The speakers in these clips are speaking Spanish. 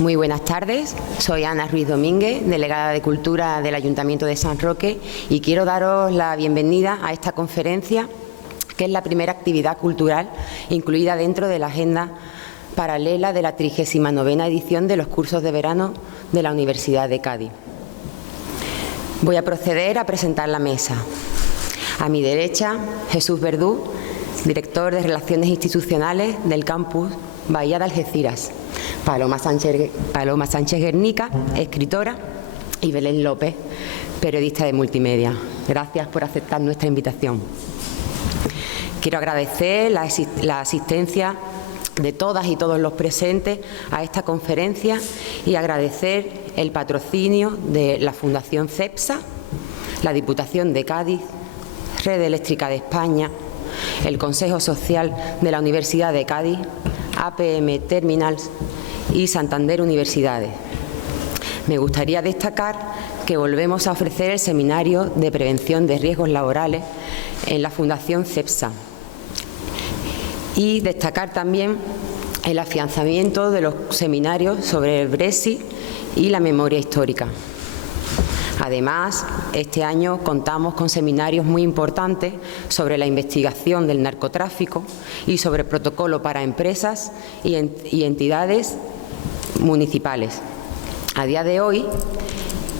Muy buenas tardes, soy Ana Ruiz Domínguez, delegada de Cultura del Ayuntamiento de San Roque, y quiero daros la bienvenida a esta conferencia, que es la primera actividad cultural incluida dentro de la agenda paralela de la 39ª edición de los cursos de verano de la Universidad de Cádiz. Voy a proceder a presentar la mesa. A mi derecha, Jesús Verdú, director de Relaciones Institucionales del Campus Bahía de Algeciras. Paloma Sánchez Guernica, escritora, y Belén López, periodista de multimedia. Gracias por aceptar nuestra invitación. Quiero agradecer la asistencia de todas y todos los presentes a esta conferencia y agradecer el patrocinio de la Fundación CEPSA, la Diputación de Cádiz, Red Eléctrica de España, el Consejo Social de la Universidad de Cádiz, APM Terminals y Santander Universidades. Me gustaría destacar que volvemos a ofrecer el Seminario de Prevención de Riesgos Laborales en la Fundación CEPSA y destacar también el afianzamiento de los seminarios sobre el Brexit y la memoria histórica. Además, este año contamos con seminarios muy importantes sobre la investigación del narcotráfico y sobre protocolo para empresas y entidades municipales. A día de hoy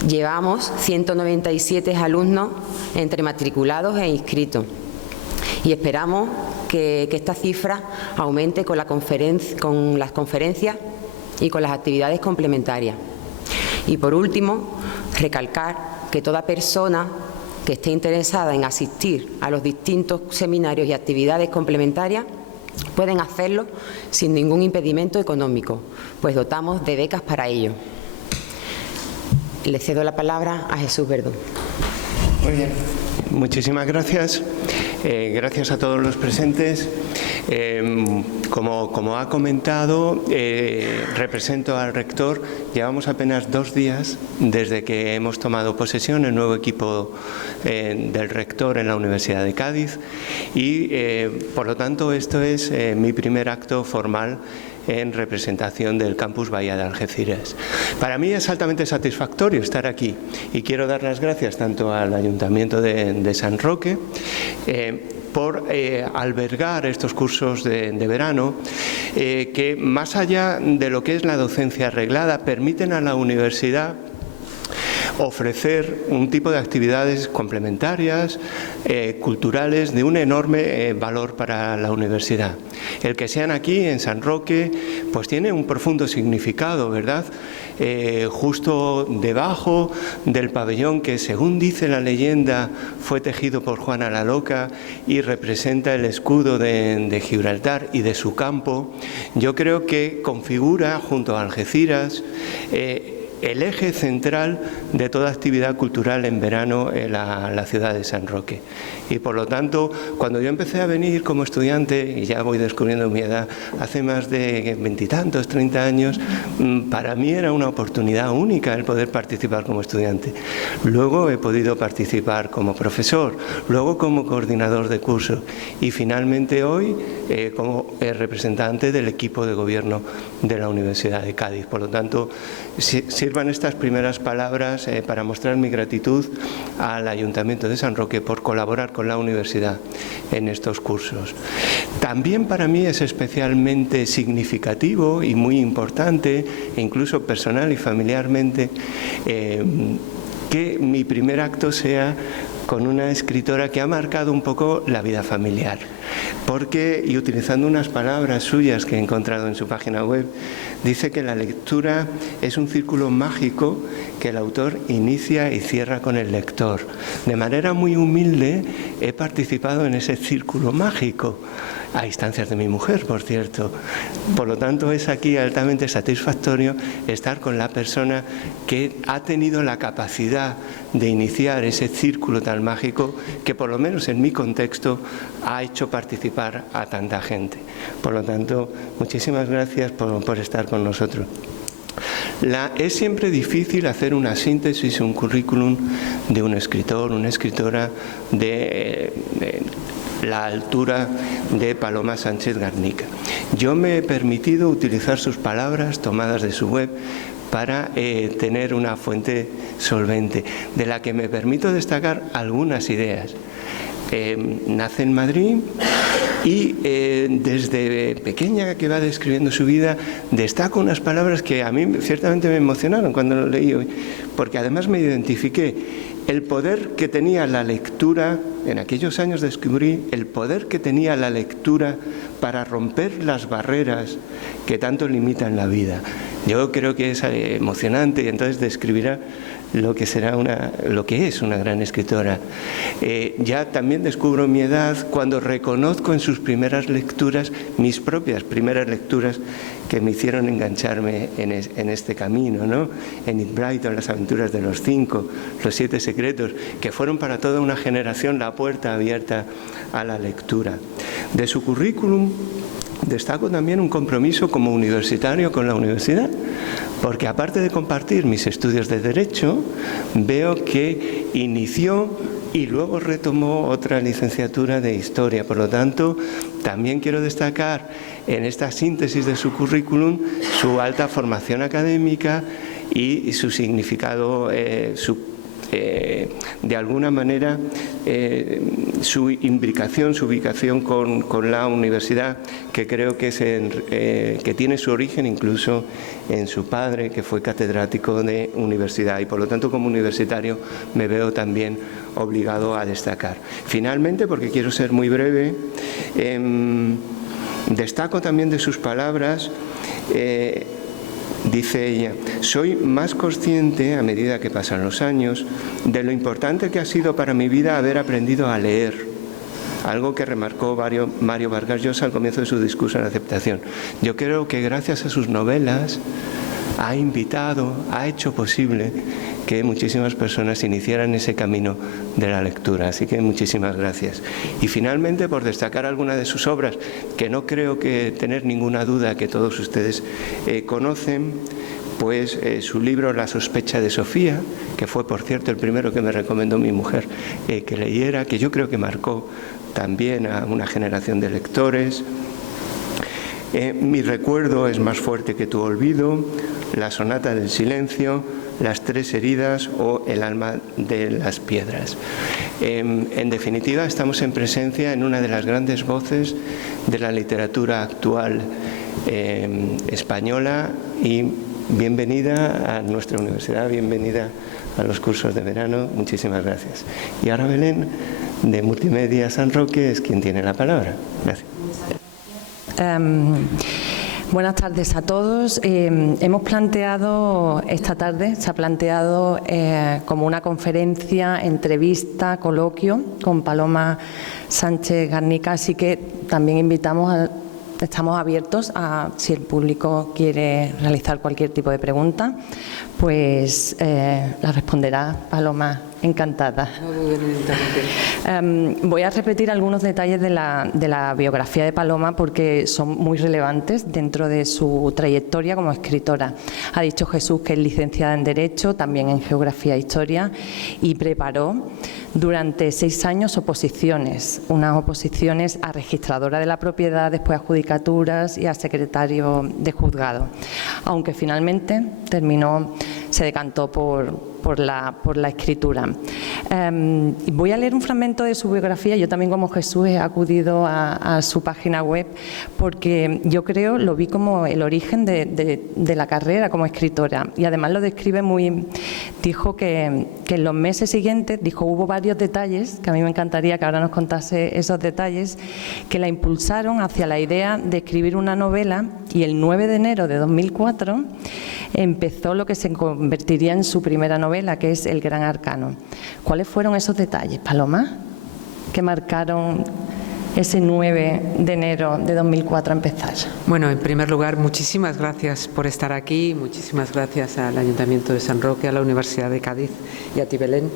llevamos 197 alumnos entre matriculados e inscritos y esperamos que esta cifra aumente con las conferencias y con las actividades complementarias. Y por último, recalcar que toda persona que esté interesada en asistir a los distintos seminarios y actividades complementarias pueden hacerlo sin ningún impedimento económico, pues dotamos de becas para ello. Le cedo la palabra a Jesús Verdú. Muy bien. Muchísimas gracias. Gracias a todos los presentes. Como ha comentado, represento al rector. Llevamos apenas 2 días desde que hemos tomado posesión, el nuevo equipo del rector en la Universidad de Cádiz y, por lo tanto, esto es mi primer acto formal en representación del Campus Bahía de Algeciras. Para mí es altamente satisfactorio estar aquí y quiero dar las gracias tanto al Ayuntamiento de San Roque por albergar estos cursos de verano que, más allá de lo que es la docencia reglada, permiten a la universidad ofrecer un tipo de actividades complementarias, culturales, de un enorme valor para la universidad. El que sean aquí, en San Roque, pues tiene un profundo significado, ¿verdad? Justo debajo del pabellón que, según dice la leyenda, fue tejido por Juana la Loca y representa el escudo de Gibraltar y de su campo, yo creo que configura, junto a Algeciras, el eje central de toda actividad cultural en verano en la ciudad de San Roque. Y por lo tanto, cuando yo empecé a venir como estudiante, y ya voy descubriendo mi edad, hace más de 20 y tantos, 30 años, para mí era una oportunidad única el poder participar como estudiante. Luego he podido participar como profesor, luego como coordinador de curso y finalmente hoy como representante del equipo de gobierno de la Universidad de Cádiz. Por lo tanto, sirvan estas primeras palabras para mostrar mi gratitud al Ayuntamiento de San Roque por colaborar con la universidad en estos cursos. También para mí es especialmente significativo y muy importante, e incluso personal y familiarmente, que mi primer acto sea con una escritora que ha marcado un poco la vida familiar, porque, y utilizando unas palabras suyas que he encontrado en su página web, dice que la lectura es un círculo mágico que el autor inicia y cierra con el lector. De manera muy humilde he participado en ese círculo mágico, a instancias de mi mujer, por cierto. Por lo tanto, es aquí altamente satisfactorio estar con la persona que ha tenido la capacidad de iniciar ese círculo tan mágico que, por lo menos en mi contexto, ha hecho participar a tanta gente. Por lo tanto, muchísimas gracias por estar con nosotros. Es siempre difícil hacer una síntesis, un currículum de un escritor, una escritora de la altura de Paloma Sánchez Garnica. Yo me he permitido utilizar sus palabras tomadas de su web para tener una fuente solvente, de la que me permito destacar algunas ideas. Nace en Madrid y desde pequeña que va describiendo su vida, destaco unas palabras que a mí ciertamente me emocionaron cuando lo leí hoy, porque además me identifiqué. El poder que tenía la lectura, en aquellos años descubrí el poder que tenía la lectura para romper las barreras que tanto limitan la vida. Yo creo que es emocionante y entonces describirá lo que es una gran escritora. Ya también descubro mi edad cuando reconozco en sus primeras lecturas, mis propias primeras lecturas, que me hicieron engancharme en este camino, ¿no? Enid Blyton, Las aventuras de los 5, Los 7 secretos, que fueron para toda una generación la puerta abierta a la lectura. De su currículum destaco también un compromiso como universitario con la universidad, porque aparte de compartir mis estudios de Derecho, veo que inició y luego retomó otra licenciatura de Historia. Por lo tanto, también quiero destacar en esta síntesis de su currículum su alta formación académica y su significado, de alguna manera, su imbricación, su ubicación con la universidad, que creo que, que tiene su origen incluso en su padre, que fue catedrático de universidad, y por lo tanto como universitario me veo también obligado a destacar. Finalmente, porque quiero ser muy breve, destaco también de sus palabras. Dice ella: soy más consciente, a medida que pasan los años, de lo importante que ha sido para mi vida haber aprendido a leer, algo que remarcó Mario Vargas Llosa al comienzo de su discurso en aceptación. Yo creo que gracias a sus novelas ha hecho posible que muchísimas personas iniciaran ese camino de la lectura. Así que muchísimas gracias. Y finalmente, por destacar alguna de sus obras, que no creo que tener ninguna duda que todos ustedes conocen, pues su libro La sospecha de Sofía, que fue, por cierto, el primero que me recomendó mi mujer que leyera, que yo creo que marcó también a una generación de lectores. Mi recuerdo es más fuerte que tu olvido, La sonata del silencio, Las tres heridas o El alma de las piedras. En definitiva, estamos en presencia en una de las grandes voces de la literatura actual española, y bienvenida a nuestra universidad, bienvenida a los cursos de verano. Muchísimas gracias. Y ahora Belén, de Multimedia San Roque, es quien tiene la palabra. Gracias. Buenas tardes a todos. Hemos planteado esta tarde, se ha planteado como una conferencia, entrevista, coloquio con Paloma Sánchez Garnica, así que también estamos abiertos a, si el público quiere realizar cualquier tipo de pregunta, pues la responderá Paloma, encantada. Voy a repetir algunos detalles de la biografía de Paloma porque son muy relevantes dentro de su trayectoria como escritora. Ha dicho Jesús que es licenciada en Derecho, también en Geografía e Historia, y preparó durante 6 años oposiciones, unas oposiciones a registradora de la propiedad, después a judicaturas y a secretario de juzgado, aunque finalmente se decantó por la escritura. Voy a leer un fragmento de su biografía. Yo también, como Jesús, he acudido a su página web porque yo lo vi como el origen de la carrera como escritora, y además lo describe dijo que en los meses siguientes, hubo varios detalles, que a mí me encantaría que ahora nos contase esos detalles, que la impulsaron hacia la idea de escribir una novela, y el 9 de enero de 2004 empezó lo que se convertiría en su primera novela, que es El Gran Arcano. ¿Cuáles fueron esos detalles, Paloma, que marcaron ese 9 de enero de 2004 a empezar? Bueno, en primer lugar, muchísimas gracias por estar aquí, muchísimas gracias al Ayuntamiento de San Roque, a la Universidad de Cádiz y a ti, Belén,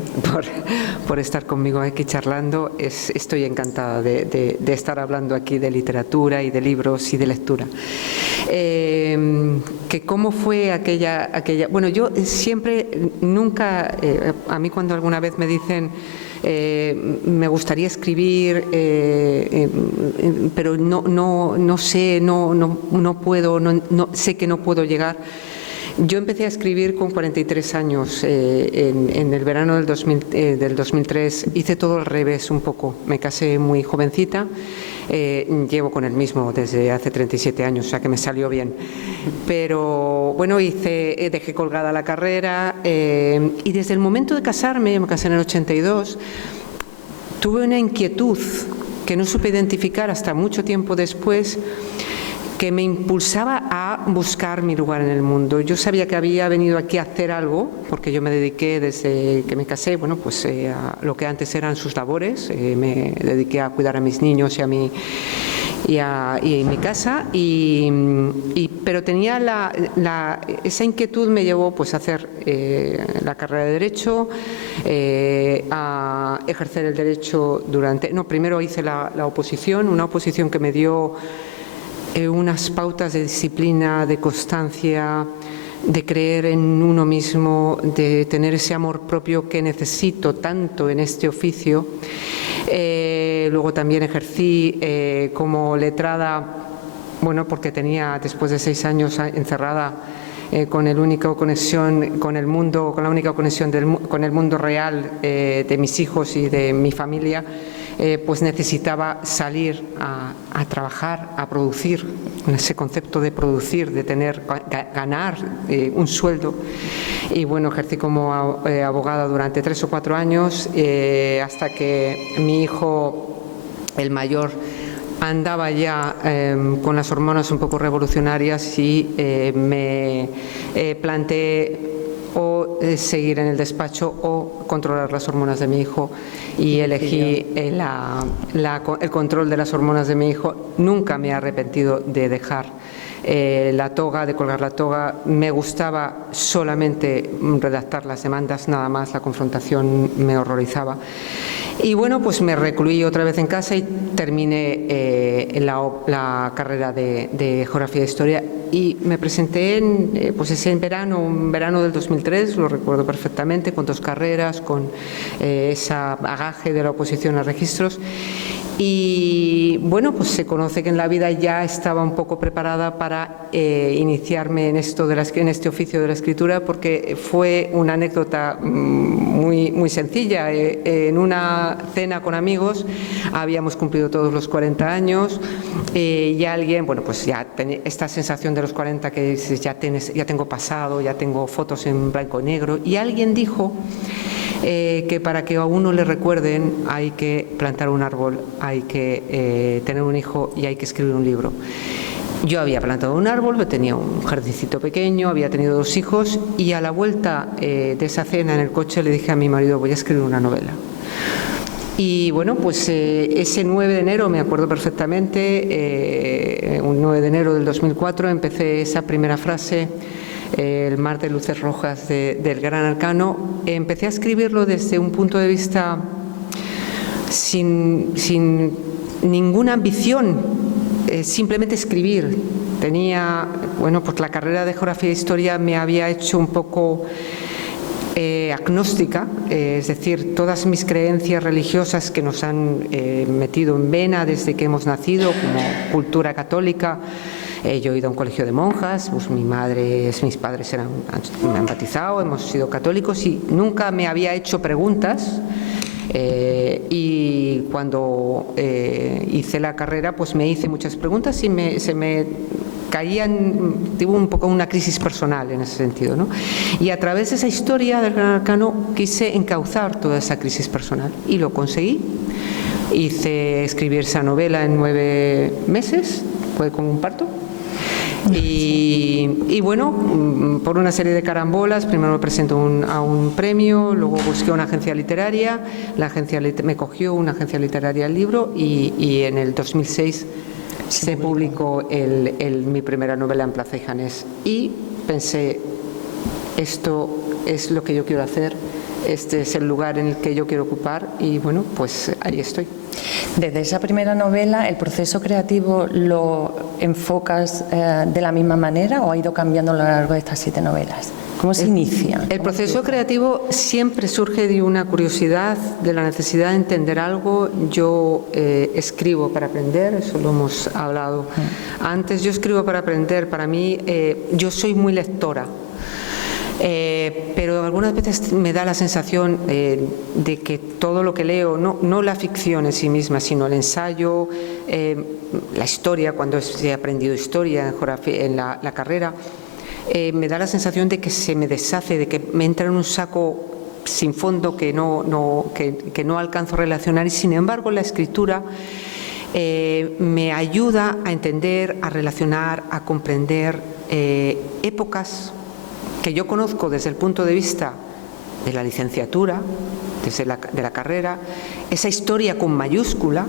por estar conmigo aquí charlando. Estoy encantada de estar hablando aquí de literatura y de libros y de lectura. que cómo fue aquella. Bueno, yo siempre, nunca, a mí cuando alguna vez me dicen me gustaría escribir, pero no sé, no puedo, sé que no puedo llegar. Yo empecé a escribir con 43 años, en el verano del 2003. Hice todo al revés un poco. Me casé muy jovencita. Llevo con el mismo desde hace 37 años, o sea que me salió bien. Pero bueno, dejé colgada la carrera y desde el momento de casarme, me casé en el 82, tuve una inquietud que no supe identificar hasta mucho tiempo después, que me impulsaba a buscar mi lugar en el mundo. Yo sabía que había venido aquí a hacer algo, porque yo me dediqué desde que me casé, bueno, pues a lo que antes eran sus labores. Me dediqué a cuidar a mis niños y en mi casa, pero tenía esa inquietud me llevó pues a hacer la carrera de Derecho, a ejercer el derecho primero hice la oposición, una oposición que me dio unas pautas de disciplina, de constancia, de creer en uno mismo, de tener ese amor propio que necesito tanto en este oficio. Luego también ejercí como letrada, bueno, porque tenía, después de 6 años encerrada con la única conexión con el mundo con el mundo real de mis hijos y de mi familia, pues necesitaba salir a trabajar, a producir, ese concepto de producir, de ganar un sueldo. Y bueno, ejercí como abogada durante 3 o 4 años, hasta que mi hijo, el mayor, andaba ya con las hormonas un poco revolucionarias y me planteé o seguir en el despacho o controlar las hormonas de mi hijo, y elegí el control de las hormonas de mi hijo. Nunca me he arrepentido de dejar la toga, de colgar la toga. Me gustaba solamente redactar las demandas, nada más. La confrontación me horrorizaba. Y bueno, pues me recluí otra vez en casa y terminé la carrera de Geografía e Historia, y me presenté en un verano del 2003, lo recuerdo perfectamente, con 2 carreras, con ese bagaje de la oposición a registros. Y bueno, pues se conoce que en la vida ya estaba un poco preparada para iniciarme en este oficio de la escritura, porque fue una anécdota muy sencilla. En una cena con amigos habíamos cumplido todos los 40 años, y alguien, bueno, pues ya esta sensación de los 40 que dices, ya tengo pasado, ya tengo fotos en blanco y negro, y alguien dijo que para que a uno le recuerden hay que plantar un árbol, hay que tener un hijo y hay que escribir un libro. Yo había plantado un árbol, tenía un jardincito pequeño, había tenido 2 hijos, y a la vuelta de esa cena en el coche le dije a mi marido, voy a escribir una novela. Y bueno, pues ese 9 de enero, me acuerdo perfectamente, un 9 de enero del 2004, empecé esa primera frase, El mar de luces rojas del Gran Arcano. Empecé a escribirlo desde un punto de vista sin ninguna ambición, simplemente escribir. Tenía, bueno, pues la carrera de Geografía e Historia me había hecho un poco agnóstica, es decir, todas mis creencias religiosas que nos han metido en vena desde que hemos nacido, como cultura católica. Yo he ido a un colegio de monjas, pues mis padres me han bautizado, hemos sido católicos, y nunca me había hecho preguntas. Y cuando hice la carrera, pues me hice muchas preguntas y se me caían, tuve un poco una crisis personal en ese sentido, ¿no? Y a través de esa historia del Gran Arcano quise encauzar toda esa crisis personal, y lo conseguí. Escribir esa novela en 9 meses, fue como un parto. Y bueno, por una serie de carambolas, primero me presento a un premio, luego busqué una agencia literaria, me cogió una agencia literaria el libro, y en el 2006 se publicó mi primera novela, En Plaza y Janés, y pensé, esto es lo que yo quiero hacer, este es el lugar en el que yo quiero ocupar, y bueno, pues ahí estoy. Desde esa primera novela, ¿el proceso creativo lo enfocas de la misma manera o ha ido cambiando a lo largo de estas 7 novelas? ¿Cómo se inicia? El proceso creativo siempre surge de una curiosidad, de la necesidad de entender algo. Yo escribo para aprender, eso lo hemos hablado antes. Yo escribo para aprender. Para mí, yo soy muy lectora. Pero algunas veces me da la sensación de que todo lo que leo, no la ficción en sí misma, sino el ensayo, la historia, cuando he aprendido historia en la carrera, me da la sensación de que se me deshace, de que me entra en un saco sin fondo que no alcanzo a relacionar, y sin embargo la escritura me ayuda a entender, a relacionar, a comprender épocas que yo conozco desde el punto de vista de la licenciatura, de la carrera, esa historia con mayúscula,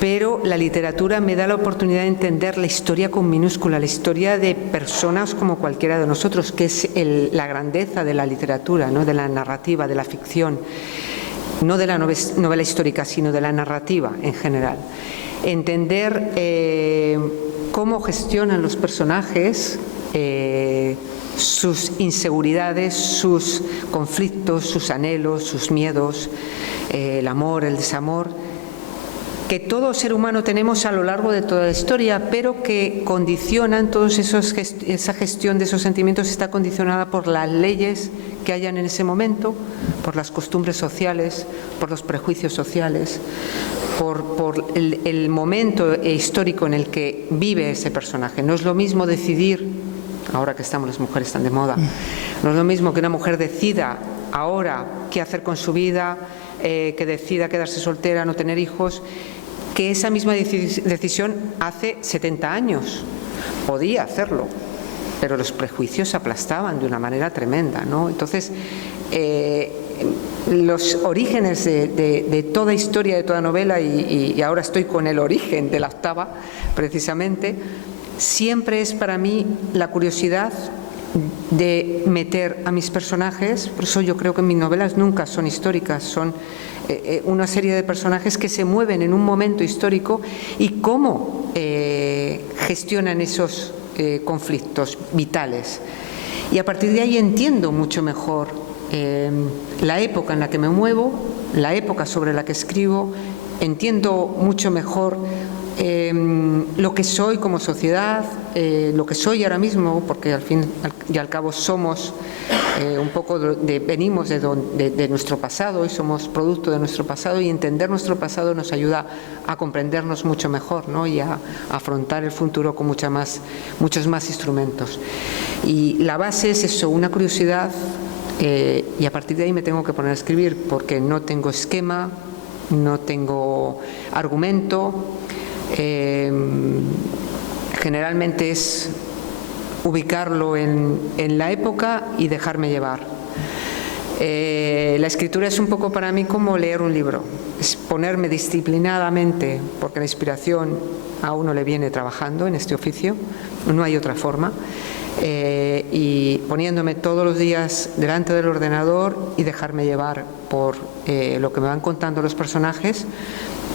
pero la literatura me da la oportunidad de entender la historia con minúscula, la historia de personas como cualquiera de nosotros, que es la grandeza de la literatura, ¿no? De la narrativa, de la ficción, no de la novela histórica, sino de la narrativa en general. Entender cómo gestionan los personajes sus inseguridades, sus conflictos, sus anhelos, sus miedos, el amor, el desamor, que todo ser humano tenemos a lo largo de toda la historia, pero que condicionan esa gestión de esos sentimientos está condicionada por las leyes que hayan en ese momento, por las costumbres sociales, por los prejuicios sociales, por el momento histórico en el que vive ese personaje. No es lo mismo decidir, ahora que estamos las mujeres tan de moda, no es lo mismo que una mujer decida ahora qué hacer con su vida, que decida quedarse soltera, no tener hijos, que esa misma decisión hace 70 años. Podía hacerlo, pero los prejuicios aplastaban de una manera tremenda, ¿no? Entonces, los orígenes de toda historia, de toda novela, y ahora estoy con el origen de la octava, precisamente, siempre es para mí la curiosidad de meter a mis personajes. Por eso yo creo que mis novelas nunca son históricas, son una serie de personajes que se mueven en un momento histórico y cómo gestionan esos conflictos vitales. Y a partir de ahí entiendo mucho mejor la época en la que me muevo, la época sobre la que escribo, entiendo mucho mejor lo que soy como sociedad, lo que soy ahora mismo, porque al fin y al cabo somos un poco venimos de nuestro pasado y somos producto de nuestro pasado, y entender nuestro pasado nos ayuda a comprendernos mucho mejor, ¿no? Y a afrontar el futuro con muchos más instrumentos. Y la base es eso, una curiosidad, y a partir de ahí me tengo que poner a escribir, porque no tengo esquema, no tengo argumento. Generalmente es ubicarlo en la época y dejarme llevar. La escritura es un poco para mí como leer un libro, es ponerme disciplinadamente, porque la inspiración a uno le viene trabajando en este oficio, no hay otra forma, y poniéndome todos los días delante del ordenador y dejarme llevar por lo que me van contando los personajes.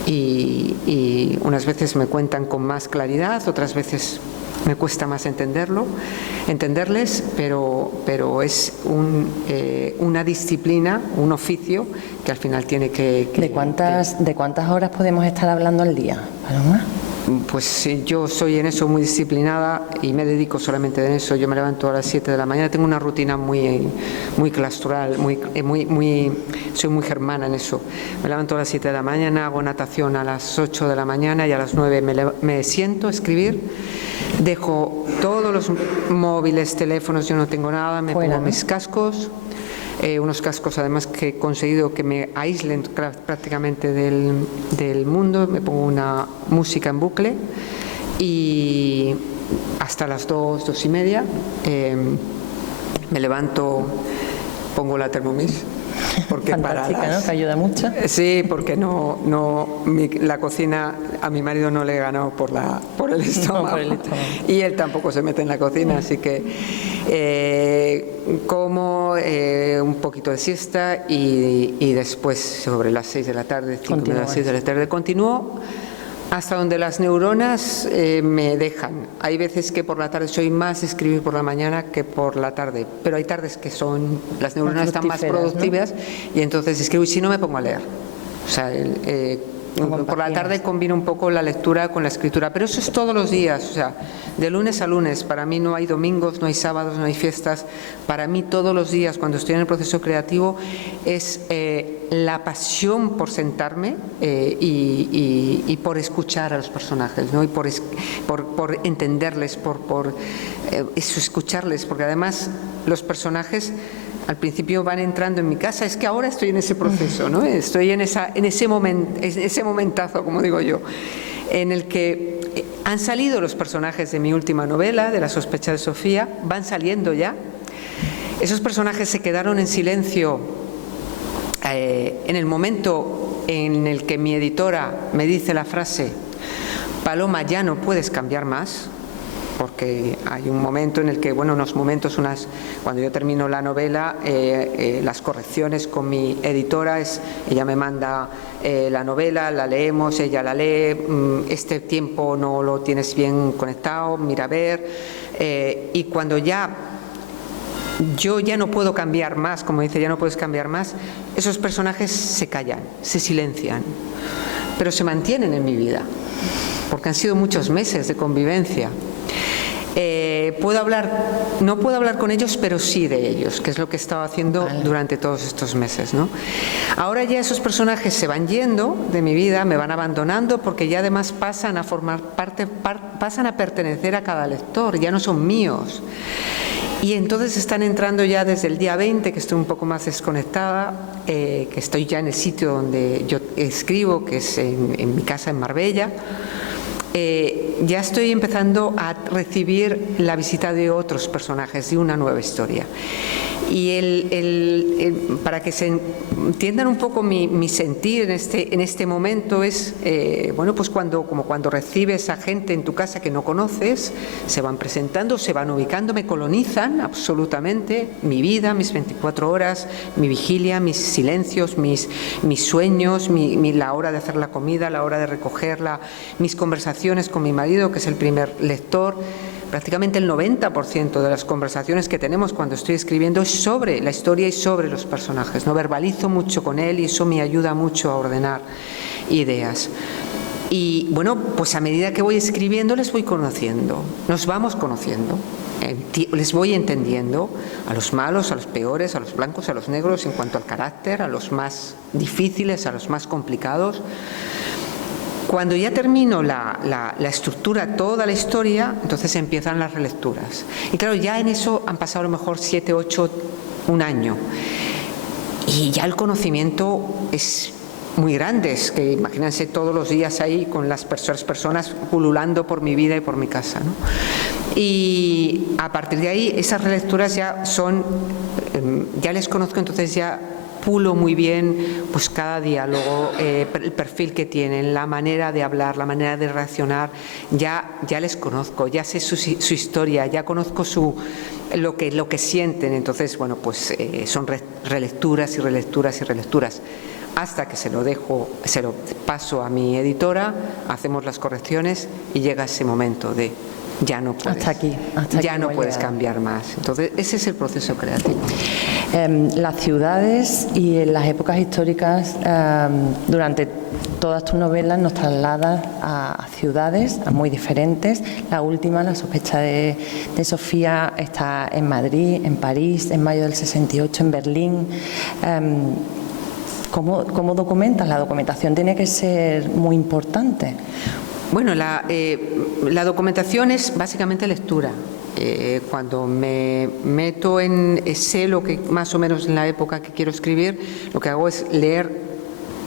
Y unas veces me cuentan con más claridad, otras veces me cuesta más entenderles, pero es una disciplina, un oficio que al final tiene que... ¿De cuántas horas podemos estar hablando al día, Paloma? Pues yo soy en eso muy disciplinada y me dedico solamente en eso. Yo me levanto a las 7 de la mañana, tengo una rutina muy claustral, soy muy germana en eso. Me levanto a las 7 de la mañana, hago natación a las 8 de la mañana y a las 9 me siento a escribir. Dejo todos los móviles, teléfonos, yo no tengo nada, me pongo mis cascos. Unos cascos además que he conseguido que me aíslen prácticamente del mundo, me pongo una música en bucle y hasta las 2:30 me levanto, pongo la Thermomix. Porque fantástica, ¿no? Que ayuda mucho. Sí, porque la cocina a mi marido no le he ganado por el estómago. No, por el estómago. Y él tampoco se mete en la cocina, así que Como un poquito de siesta y después sobre las 6 de la tarde, 5 de las 6 de la tarde, continúo hasta donde las neuronas me dejan. Hay veces que por la tarde soy más escribir por la mañana que por la tarde, pero hay tardes que son, las neuronas están más productivas, ¿no? Y entonces escribo y si no me pongo a leer. O sea, por la tarde combino un poco la lectura con la escritura, pero eso es todos los días, o sea, de lunes a lunes. Para mí no hay domingos, no hay sábados, no hay fiestas. Para mí todos los días, cuando estoy en el proceso creativo, es la pasión por sentarme y por escuchar a los personajes, ¿no? Y por entenderles, por escucharles, porque además los personajes al principio van entrando en mi casa. Es que ahora estoy en ese proceso, ¿no? Estoy en ese momentazo, como digo yo, en el que han salido los personajes de mi última novela, de La sospecha de Sofía, van saliendo ya. Esos personajes se quedaron en silencio en el momento en el que mi editora me dice la frase: Paloma, ya no puedes cambiar más. Porque hay un momento en el que, bueno, cuando yo termino la novela, las correcciones con mi editora ella me manda la novela, la leemos, ella la lee, este tiempo no lo tienes bien conectado, mira a ver, y cuando yo ya no puedo cambiar más, como dice, ya no puedes cambiar más, esos personajes se callan, se silencian, pero se mantienen en mi vida, porque han sido muchos meses de convivencia. No puedo hablar con ellos, pero sí de ellos, que es lo que he estado haciendo durante todos estos meses, ¿no? Ahora ya esos personajes se van yendo de mi vida, me van abandonando, porque ya además pasan a formar parte, pasan a pertenecer a cada lector, ya no son míos. Y entonces están entrando ya desde el día 20, que estoy un poco más desconectada, que estoy ya en el sitio donde yo escribo, que es en mi casa en Marbella. Ya estoy empezando a recibir la visita de otros personajes, de una nueva historia. Y para que se entiendan un poco mi sentir en este momento es, bueno, pues como cuando recibes a gente en tu casa que no conoces, se van presentando, se van ubicando, me colonizan absolutamente mi vida, mis 24 horas, mi vigilia, mis silencios, mis sueños, la hora de hacer la comida, la hora de recogerla, mis conversaciones con mi marido, que es el primer lector. Prácticamente el 90% de las conversaciones que tenemos cuando estoy escribiendo es sobre la historia y sobre los personajes. No verbalizo mucho con él y eso me ayuda mucho a ordenar ideas. Y bueno, pues a medida que voy escribiendo les voy conociendo, nos vamos conociendo, les voy entendiendo a los malos, a los peores, a los blancos, a los negros, en cuanto al carácter, a los más difíciles, a los más complicados. Cuando ya termino la estructura, toda la historia, entonces empiezan las relecturas. Y claro, ya en eso han pasado a lo mejor 7, 8, un año. Y ya el conocimiento es muy grande, es que imagínense todos los días ahí con las personas pululando por mi vida y por mi casa, ¿no? Y a partir de ahí esas relecturas ya les conozco, entonces ya pulo muy bien pues cada diálogo, el perfil que tienen, la manera de hablar, la manera de reaccionar, ya les conozco, ya sé su historia, ya conozco lo que sienten. Entonces, bueno, pues son relecturas y relecturas y relecturas, hasta que se lo paso a mi editora, hacemos las correcciones y llega ese momento de ya no puedes, ya no puedes cambiar más. Entonces, ese es el proceso creativo. Las ciudades y en las épocas históricas, durante todas tus novelas nos trasladas a ciudades muy diferentes. La última, La sospecha de Sofía, está en Madrid, en París, en mayo del 68, en Berlín. ¿Cómo documentas? La documentación tiene que ser muy importante. Bueno, la documentación es básicamente lectura. Cuando me meto sé lo que más o menos en la época que quiero escribir, lo que hago es leer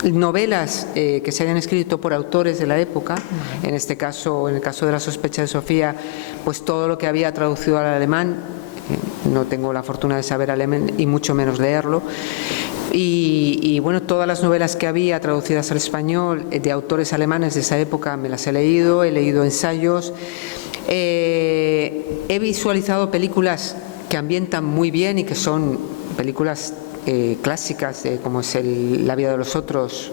novelas que se hayan escrito por autores de la época. En este caso, en el caso de La sospecha de Sofía, pues todo lo que había traducido al alemán. No tengo la fortuna de saber alemán y mucho menos leerlo. Y bueno, todas las novelas que había traducidas al español de autores alemanes de esa época me las he leído ensayos, he visualizado películas que ambientan muy bien y que son películas clásicas, como es La vida de los otros.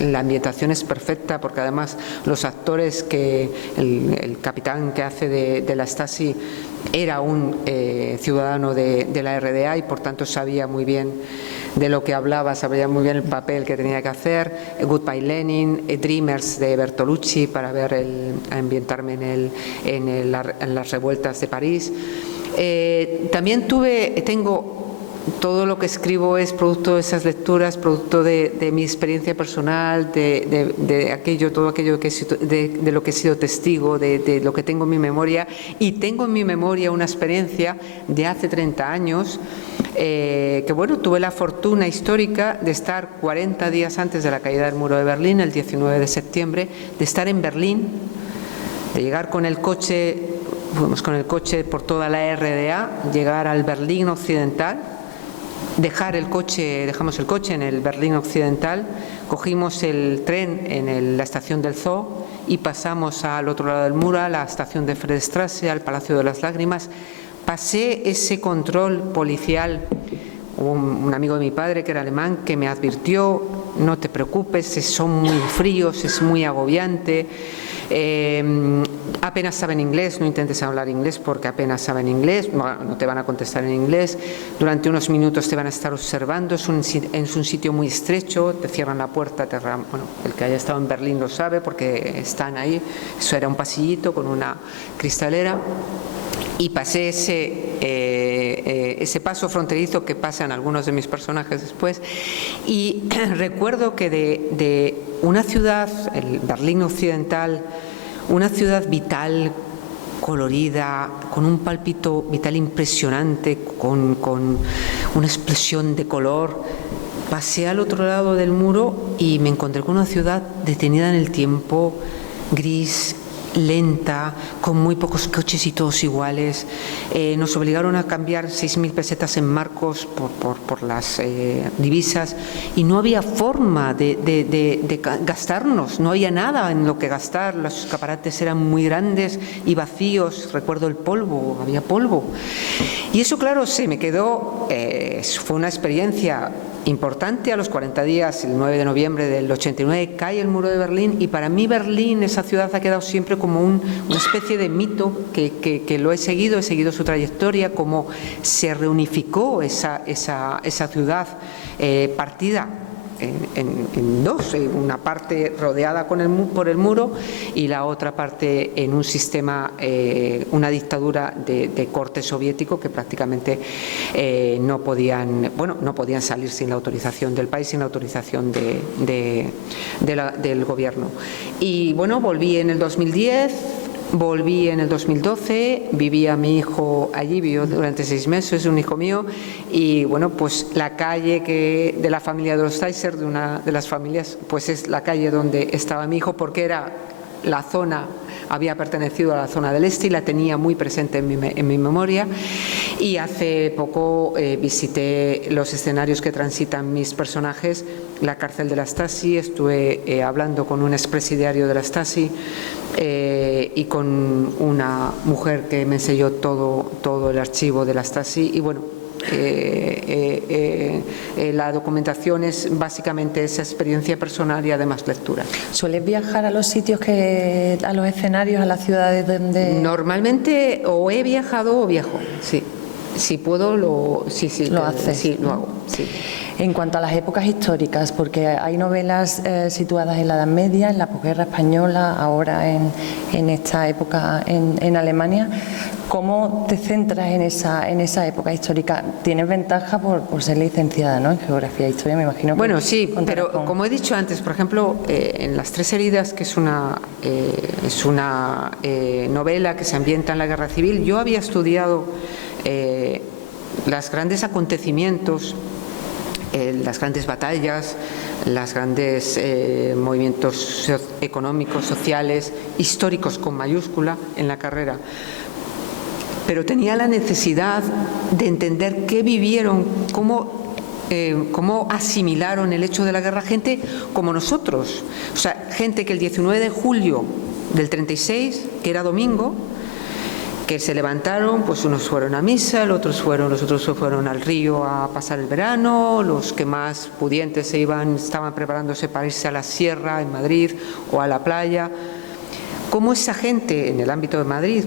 La ambientación es perfecta porque además los actores, que el capitán que hace de la Stasi era un ciudadano de la RDA y por tanto sabía muy bien de lo que hablaba, sabía muy bien el papel que tenía que hacer. Goodbye Lenin, Dreamers de Bertolucci, para ver ambientarme en las revueltas de París. También tengo todo lo que escribo es producto de esas lecturas, producto de mi experiencia personal, de aquello, todo aquello de lo que he sido testigo, de lo que tengo en mi memoria. Y tengo en mi memoria una experiencia de hace 30 años, que bueno, tuve la fortuna histórica de estar 40 días antes de la caída del muro de Berlín, el 19 de septiembre, de estar en Berlín, de llegar con el coche, fuimos con el coche por toda la RDA, llegar al Berlín Occidental, dejamos el coche en el Berlín Occidental, cogimos el tren en la estación del Zoo y pasamos al otro lado del muro, a la estación de Friedrichstraße, al Palacio de las Lágrimas. Pasé ese control policial. Hubo un amigo de mi padre que era alemán que me advirtió: no te preocupes, son muy fríos, es muy agobiante. Apenas saben inglés, no intentes hablar inglés porque apenas saben inglés, no te van a contestar en inglés, durante unos minutos te van a estar observando, es un sitio muy estrecho, te cierran la puerta, bueno, el que haya estado en Berlín lo sabe porque están ahí, eso era un pasillito con una cristalera. Y pasé ese paso fronterizo que pasan algunos de mis personajes después, y recuerdo que de una ciudad, el Berlín Occidental, una ciudad vital, colorida, con un pálpito vital impresionante, con una explosión de color, pasé al otro lado del muro y me encontré con una ciudad detenida en el tiempo, gris, lenta, con muy pocos coches y todos iguales. Nos obligaron a cambiar 6.000 pesetas en marcos por las divisas, y no había forma de gastarnos, no había nada en lo que gastar, los escaparates eran muy grandes y vacíos, recuerdo el polvo, había polvo. Y eso, claro, se me quedó, fue una experiencia importante. A los 40 días, el 9 de noviembre del 89, cae el muro de Berlín, y para mí Berlín, esa ciudad, ha quedado siempre como una especie de mito que lo he seguido su trayectoria, cómo se reunificó esa ciudad partida en dos, una parte rodeada por el muro y la otra parte en un sistema, una dictadura de corte soviético, que prácticamente no podían salir sin la autorización del país, sin la autorización del gobierno. Y bueno, volví en el 2010. Volví en el 2012, viví a mi hijo allí, vivió durante 6 meses, un hijo mío, y bueno, pues la calle de la familia de los Steiser, de una de las familias, pues es la calle donde estaba mi hijo, porque era la zona, había pertenecido a la zona del este y la tenía muy presente en mi memoria. Y hace poco visité los escenarios que transitan mis personajes, la cárcel de la Stasi, estuve hablando con un expresidiario de la Stasi y con una mujer que me enseñó todo el archivo de la Stasi. Y bueno, la documentación es básicamente esa experiencia personal y además lectura. ¿Sueles viajar a los sitios, a los escenarios, a las ciudades donde...? Normalmente o he viajado o viajo, sí. Si puedo, lo haces. Sí, lo hago, sí. En cuanto a las épocas históricas, porque hay novelas situadas en la Edad Media, en la posguerra española, ahora en esta época en Alemania, ¿cómo te centras en esa época histórica? Tienes ventaja por ser licenciada, ¿no?, en Geografía e Historia, me imagino. Bueno, sí, pero como he dicho antes, por ejemplo, en Las Tres Heridas, que es una novela que se ambienta en la Guerra Civil, yo había estudiado los grandes acontecimientos, las grandes batallas, los grandes movimientos económicos, sociales, históricos con mayúscula en la carrera. Pero tenía la necesidad de entender qué vivieron, cómo asimilaron el hecho de la guerra gente como nosotros. O sea, gente que el 19 de julio del 36, que era domingo, que se levantaron, pues unos fueron a misa, los otros fueron al río a pasar el verano, los que más pudientes estaban preparándose para irse a la sierra en Madrid o a la playa. Cómo esa gente, en el ámbito de Madrid,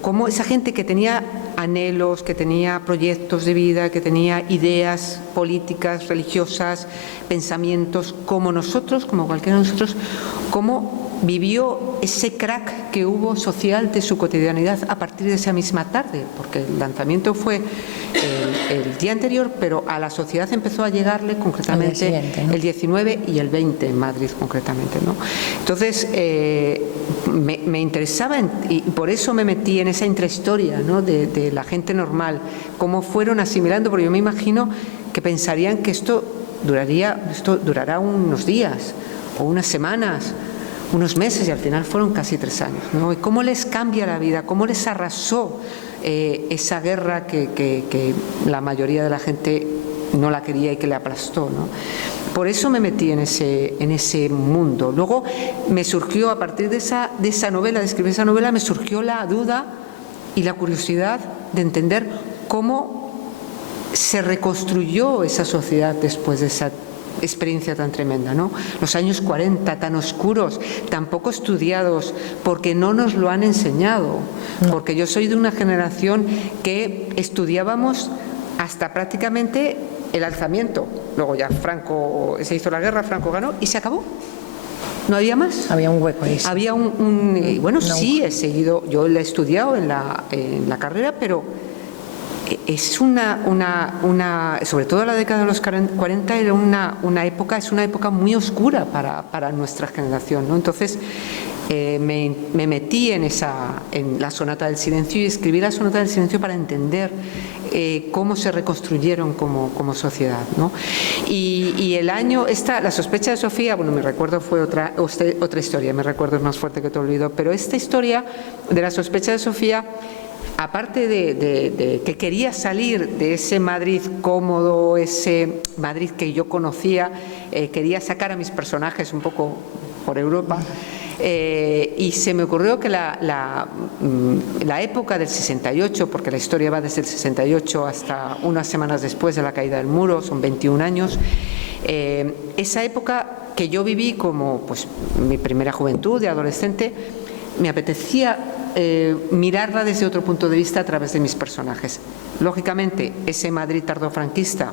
cómo esa gente que tenía anhelos, que tenía proyectos de vida, que tenía ideas políticas, religiosas, pensamientos, como nosotros, como cualquiera de nosotros, cómo vivió ese crack que hubo social de su cotidianidad a partir de esa misma tarde, porque el lanzamiento fue el día anterior, pero a la sociedad empezó a llegarle concretamente siguiente, ¿no? El 19 y el 20 en Madrid concretamente, ¿no? Entonces me interesaba y por eso me metí en esa intrahistoria, ¿no? de la gente normal, cómo fueron asimilando, porque yo me imagino que pensarían que esto durará unos días o unas semanas, unos meses, y al final fueron casi 3 años, ¿no? Y cómo les cambia la vida, cómo les arrasó esa guerra que la mayoría de la gente no la quería y que le aplastó, ¿no? Por eso me metí en ese mundo. Luego me surgió, a partir de esa novela, de escribir esa novela, me surgió la duda y la curiosidad de entender cómo se reconstruyó esa sociedad después de esa experiencia tan tremenda, ¿no? Los años 40, tan oscuros, tan poco estudiados, porque no nos lo han enseñado. Porque yo soy de una generación que estudiábamos hasta prácticamente el alzamiento. Luego ya Franco, se hizo la guerra, Franco ganó y se acabó. No había más. Había un hueco ahí. Había bueno, sí, yo lo he estudiado en la carrera, pero es sobre todo la década de los 40 era es una época muy oscura para nuestra generación, ¿no? Entonces me metí en la Sonata del Silencio y escribí la Sonata del Silencio para entender cómo se reconstruyeron como sociedad, ¿no? Y el año, la sospecha de Sofía, bueno, mi recuerdo fue otra historia, mi recuerdo es más fuerte que te olvido, pero esta historia de la sospecha de Sofía, aparte de que quería salir de ese Madrid cómodo, ese Madrid que yo conocía, quería sacar a mis personajes un poco por Europa, y se me ocurrió que la época del 68, porque la historia va desde el 68 hasta unas semanas después de la caída del muro, son 21 años, esa época que yo viví como pues mi primera juventud de adolescente, me apetecía mirarla desde otro punto de vista a través de mis personajes. Lógicamente, ese Madrid tardofranquista,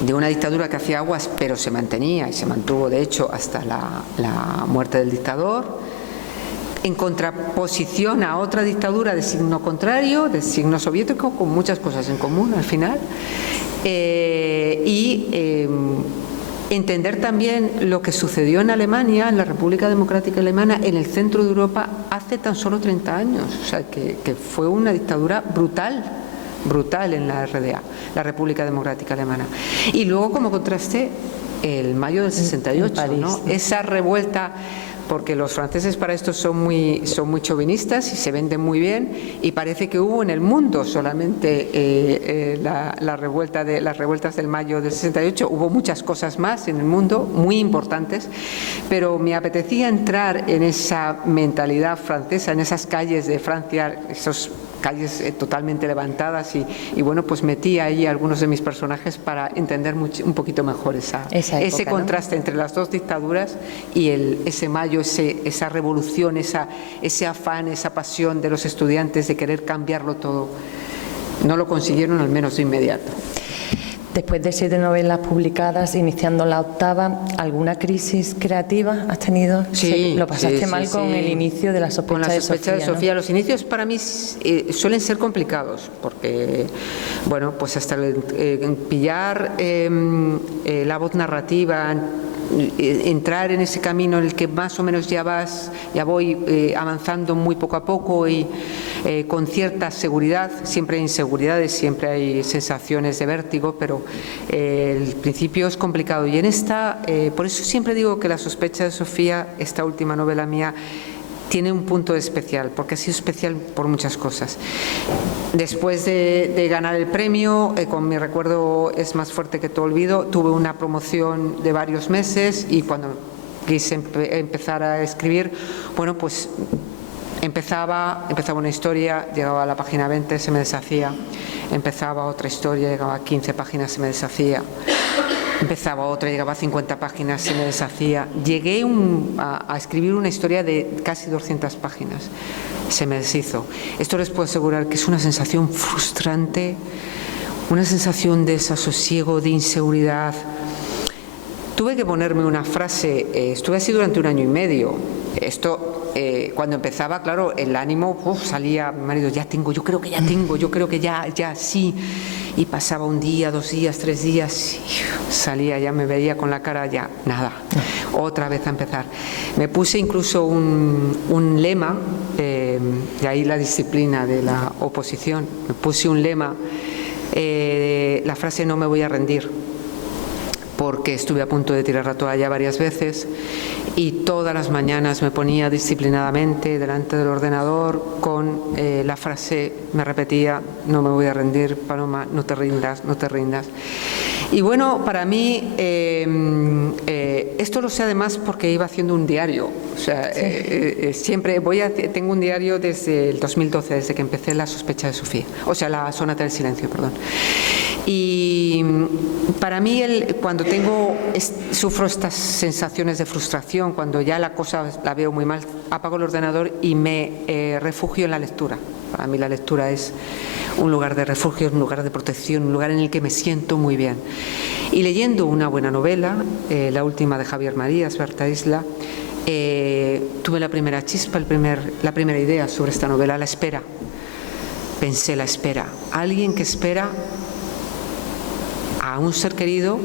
de una dictadura que hacía aguas, pero se mantenía y se mantuvo, de hecho, hasta la muerte del dictador, en contraposición a otra dictadura de signo contrario, de signo soviético, con muchas cosas en común al final, entender también lo que sucedió en Alemania, en la República Democrática Alemana, en el centro de Europa, hace tan solo 30 años. O sea, que fue una dictadura brutal en la RDA, la República Democrática Alemana. Y luego, como contraste, el mayo del 68, París, ¿no? Esa revuelta, porque los franceses para esto son muy chauvinistas y se venden muy bien, y parece que hubo en el mundo solamente las revueltas del mayo del 68, hubo muchas cosas más en el mundo, muy importantes, pero me apetecía entrar en esa mentalidad francesa, en esas calles de Francia, esas calles totalmente levantadas, y bueno, pues metí ahí algunos de mis personajes para entender un poquito mejor ese contraste, ¿no?, entre las dos dictaduras y ese mayo, esa revolución, ese afán, esa pasión de los estudiantes de querer cambiarlo todo. No lo consiguieron, al menos de inmediato. Después de 7 novelas publicadas, iniciando la 8ª, ¿alguna crisis creativa has tenido? Sí. Lo pasaste mal con el inicio de La sospecha de Sofía. Con La sospecha de Sofía, ¿no? Los inicios para mí suelen ser complicados, porque, bueno, pues hasta pillar la voz narrativa, entrar en ese camino en el que más o menos ya voy avanzando muy poco a poco y con cierta seguridad. Siempre hay inseguridades, siempre hay sensaciones de vértigo, pero el principio es complicado. Y en esta, por eso siempre digo que La sospecha de Sofía, esta última novela mía, tiene un punto especial, porque ha sido especial por muchas cosas. Después de ganar el premio, con Mi recuerdo es más fuerte que tu olvido, tuve una promoción de varios meses, y cuando quise empezar a escribir, bueno, pues Empezaba una historia, llegaba a la página 20, se me deshacía. Empezaba otra historia, llegaba a 15 páginas, se me deshacía. Empezaba otra, llegaba a 50 páginas, se me deshacía. Llegué a escribir una historia de casi 200 páginas. Se me deshizo. Esto les puedo asegurar que es una sensación frustrante, una sensación de desasosiego, de inseguridad. Tuve que ponerme una frase, estuve así durante 1 año y medio. Esto, cuando empezaba, claro, el ánimo, salía mi marido, ya tengo, yo creo que ya sí. Y pasaba 1 día, 2 días, 3 días, y salía, ya me veía con la cara, ya nada, otra vez a empezar. Me puse incluso un lema, de ahí la disciplina de la oposición, me puse un lema, la frase "no me voy a rendir", porque estuve a punto de tirar la toalla varias veces y todas las mañanas me ponía disciplinadamente delante del ordenador con la frase, me repetía: "no me voy a rendir, Paloma, no te rindas, no te rindas". Y bueno, para mí, esto lo sé además porque iba haciendo un diario. O sea, siempre tengo un diario desde el 2012, desde que empecé La sospecha de Sofía, o sea, La sonata del silencio, perdón. Y para mí, cuando sufro estas sensaciones de frustración, cuando ya la cosa la veo muy mal, apago el ordenador y me refugio en la lectura. Para mí la lectura es un lugar de refugio, un lugar de protección, un lugar en el que me siento muy bien. Y leyendo una buena novela, la última de Javier Marías, Berta Isla, tuve la primera chispa, la primera idea sobre esta novela, La espera. Pensé: la espera, alguien que espera a un ser querido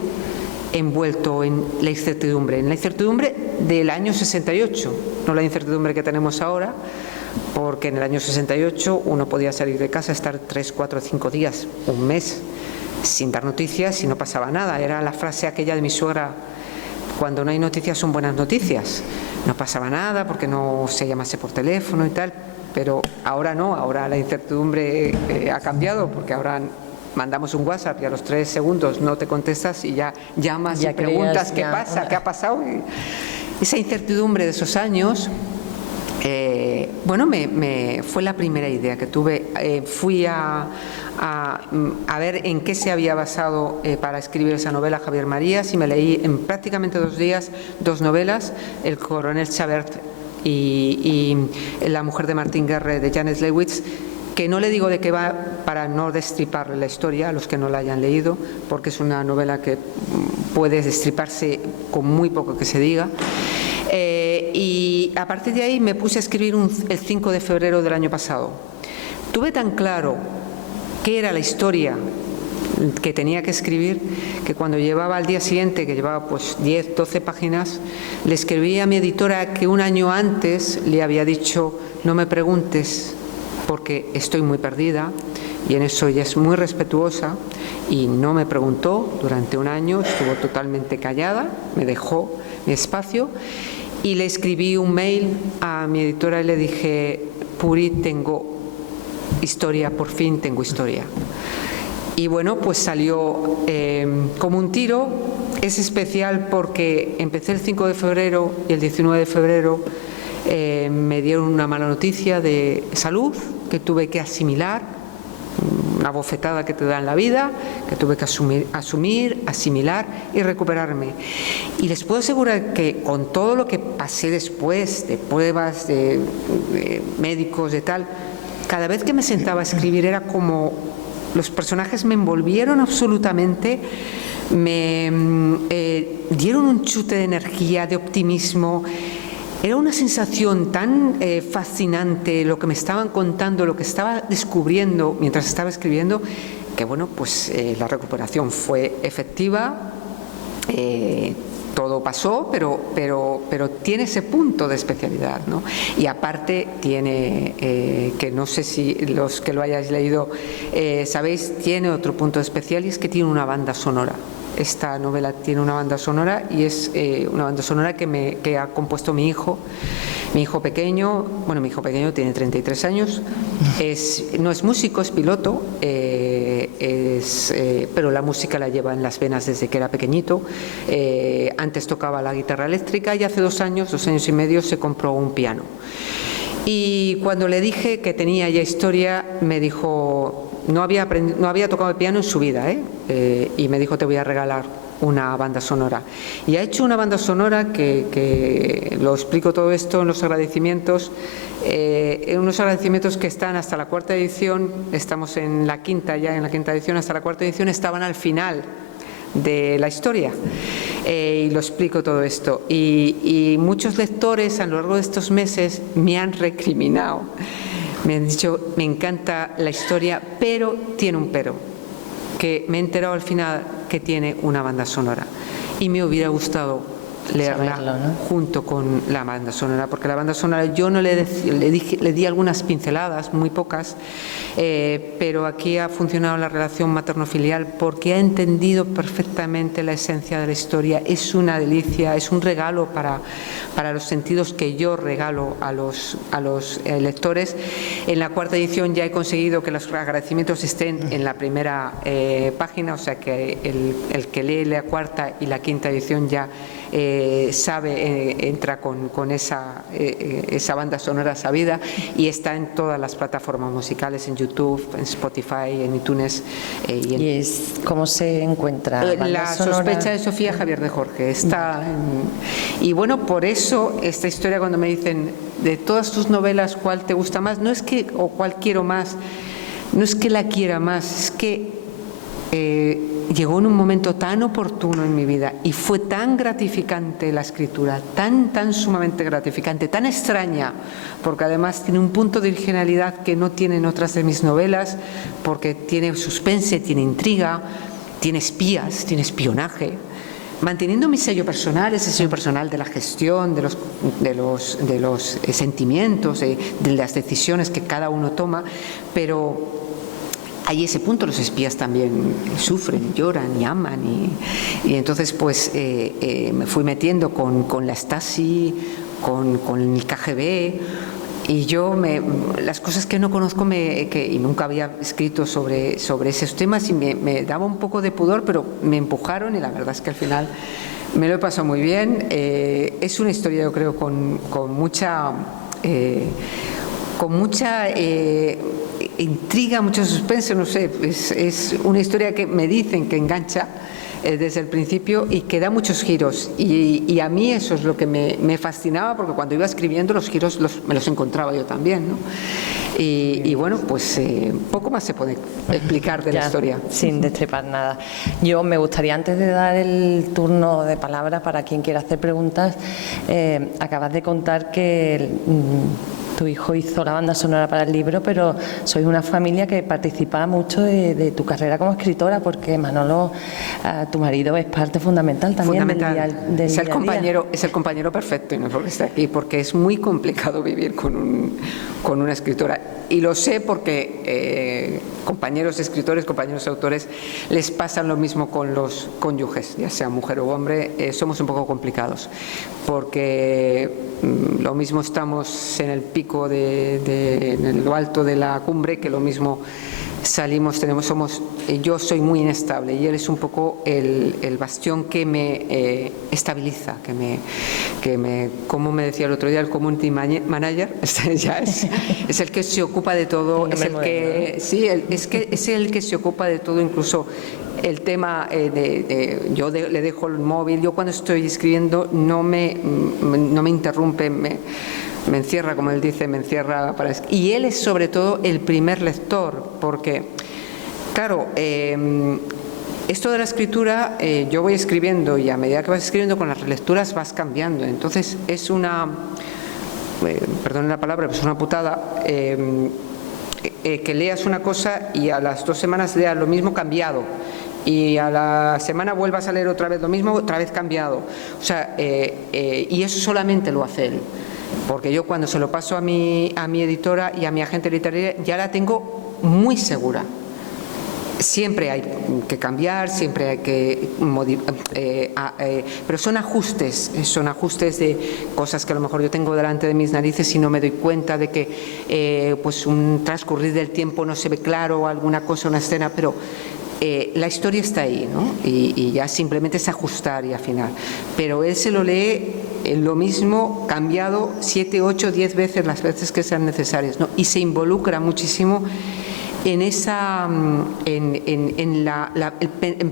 envuelto en la incertidumbre del año 68, no la incertidumbre que tenemos ahora, porque en el año 68 uno podía salir de casa, estar 3, 4, 5 días, 1 mes, sin dar noticias y no pasaba nada. Era la frase aquella de mi suegra: cuando no hay noticias son buenas noticias. No pasaba nada porque no se llamase por teléfono y tal, pero ahora no, ahora la incertidumbre ha cambiado, porque ahora mandamos un WhatsApp y a los 3 segundos no te contestas y ya llamas y preguntas qué pasa, qué ha pasado. Y esa incertidumbre de esos años, fue la primera idea que tuve. Fui a ver en qué se había basado para escribir esa novela Javier Marías, y me leí en prácticamente 2 días 2 novelas, El coronel Chabert y La mujer de Martin Guerre, de Janet Lewitz, que no le digo de qué va para no destripar la historia a los que no la hayan leído, porque es una novela que puede destriparse con muy poco que se diga. Y a partir de ahí me puse a escribir el 5 de febrero del año pasado. Tuve tan claro qué era la historia que tenía que escribir, que cuando llevaba al día siguiente, que llevaba pues 10, 12 páginas, le escribí a mi editora que 1 año antes le había dicho: no me preguntes porque estoy muy perdida, y en eso ella es muy respetuosa, y no me preguntó durante 1 año, estuvo totalmente callada, me dejó mi espacio, y le escribí un mail a mi editora y le dije: Puri, tengo historia, por fin tengo historia. Y bueno, pues salió como un tiro. Es especial porque empecé el 5 de febrero y el 19 de febrero me dieron una mala noticia de salud que tuve que asimilar, una bofetada que te da en la vida, que tuve que asumir, asimilar y recuperarme. Y les puedo asegurar que con todo lo que pasé después, de pruebas, de médicos, de tal, cada vez que me sentaba a escribir era como los personajes me envolvieron absolutamente, me dieron un chute de energía, de optimismo. Era una sensación tan fascinante lo que me estaban contando, lo que estaba descubriendo mientras estaba escribiendo, que bueno, pues la recuperación fue efectiva, todo pasó, pero tiene ese punto de especialidad, ¿no? Y aparte tiene, que no sé si los que lo hayáis leído sabéis, tiene otro punto especial, y es que tiene una banda sonora. Esta novela tiene una banda sonora, y es una banda sonora que ha compuesto mi hijo pequeño. Bueno, mi hijo pequeño tiene 33 años, no es músico, es piloto, pero la música la lleva en las venas desde que era pequeñito. Antes tocaba la guitarra eléctrica y hace 2 años y medio se compró un piano. Y cuando le dije que tenía ya historia, me dijo, no había tocado el piano en su vida, y me dijo, te voy a regalar una banda sonora. Y ha hecho una banda sonora que lo explico todo esto en los agradecimientos, unos agradecimientos que están hasta la 4ª edición, estamos en la 5ª ya, en la 5ª edición, hasta la 4ª edición estaban al final de la historia, y lo explico todo esto. Y muchos lectores a lo largo de estos meses me han recriminado, me han dicho, me encanta la historia, pero tiene un pero, que me he enterado al final que tiene una banda sonora, y me hubiera gustado leerla saberlo, ¿no? Junto con la banda sonora, porque la banda sonora yo no le di algunas pinceladas, muy pocas, pero aquí ha funcionado la relación materno-filial porque ha entendido perfectamente la esencia de la historia. Es una delicia, es un regalo para los sentidos que yo regalo a los lectores. En la 4ª edición ya he conseguido que los agradecimientos estén en la primera página, o sea que el que lee la 4ª y la 5ª edición ya entra con esa banda sonora sabida, y está en todas las plataformas musicales, en YouTube, en Spotify, en iTunes. ¿Y cómo se encuentra? La sospecha de Sofía Javier de Jorge está y bueno, por eso esta historia, cuando me dicen de todas tus novelas cuál te gusta más, no es que o cuál quiero más, no es que la quiera más, es que llegó en un momento tan oportuno en mi vida y fue tan gratificante la escritura, tan sumamente gratificante, tan extraña, porque además tiene un punto de originalidad que no tienen otras de mis novelas, porque tiene suspense, tiene intriga, tiene espías, tiene espionaje, manteniendo mi sello personal, ese sello personal de la gestión, de los sentimientos, de las decisiones que cada uno toma, pero hay ese punto, los espías también sufren, lloran y aman, y entonces pues me fui metiendo con la Stasi, con el KGB, y yo las cosas que no conozco y nunca había escrito sobre esos temas, y me daba un poco de pudor, pero me empujaron, y la verdad es que al final me lo he pasado muy bien. Es una historia, yo creo, con mucha intriga, mucho suspense, no sé, es una historia que me dicen que engancha desde el principio y que da muchos giros, y a mí eso es lo que me fascinaba, porque cuando iba escribiendo los giros me los encontraba yo también, ¿no? Y bueno, pues poco más se puede explicar de la historia. Sin destripar nada. Yo me gustaría, antes de dar el turno de palabra para quien quiera hacer preguntas, acabas de contar que tu hijo hizo la banda sonora para el libro, pero sois una familia que participa mucho de tu carrera como escritora, porque Manolo, tu marido, es parte fundamental también del día es el compañero perfecto, y no es porque esté aquí, porque es muy complicado vivir con una escritora. Y lo sé porque compañeros escritores, compañeros autores, les pasa lo mismo con los cónyuges, ya sea mujer o hombre. Somos un poco complicados, porque lo mismo estamos en el pico, en lo alto de la cumbre, que lo mismo salimos, yo soy muy inestable, y él es un poco el bastión que me estabiliza, como me decía el otro día el community manager, ya es el que se ocupa de todo, es el que se ocupa de todo, incluso el tema yo le dejo el móvil, yo cuando estoy escribiendo no me interrumpe, me encierra, como él dice, me encierra y él es sobre todo el primer lector, porque claro, esto de la escritura, yo voy escribiendo, y a medida que vas escribiendo con las relecturas vas cambiando, entonces es perdón la palabra, pero es una putada que leas una cosa y a las 2 semanas leas lo mismo cambiado, y a la semana vuelvas a leer otra vez lo mismo, otra vez cambiado, o sea, y eso solamente lo hace él, porque yo cuando se lo paso a mi editora y a mi agente literaria ya la tengo muy segura. Siempre hay que cambiar, siempre hay que pero son ajustes de cosas que a lo mejor yo tengo delante de mis narices y no me doy cuenta de que pues un transcurrir del tiempo no se ve claro, alguna cosa, una escena, pero la historia está ahí, ¿no? Y ya simplemente es ajustar y afinar. Pero él se lo lee lo mismo cambiado 7, 8, 10 veces, las veces que sean necesarias, ¿no? Y se involucra muchísimo en esa, en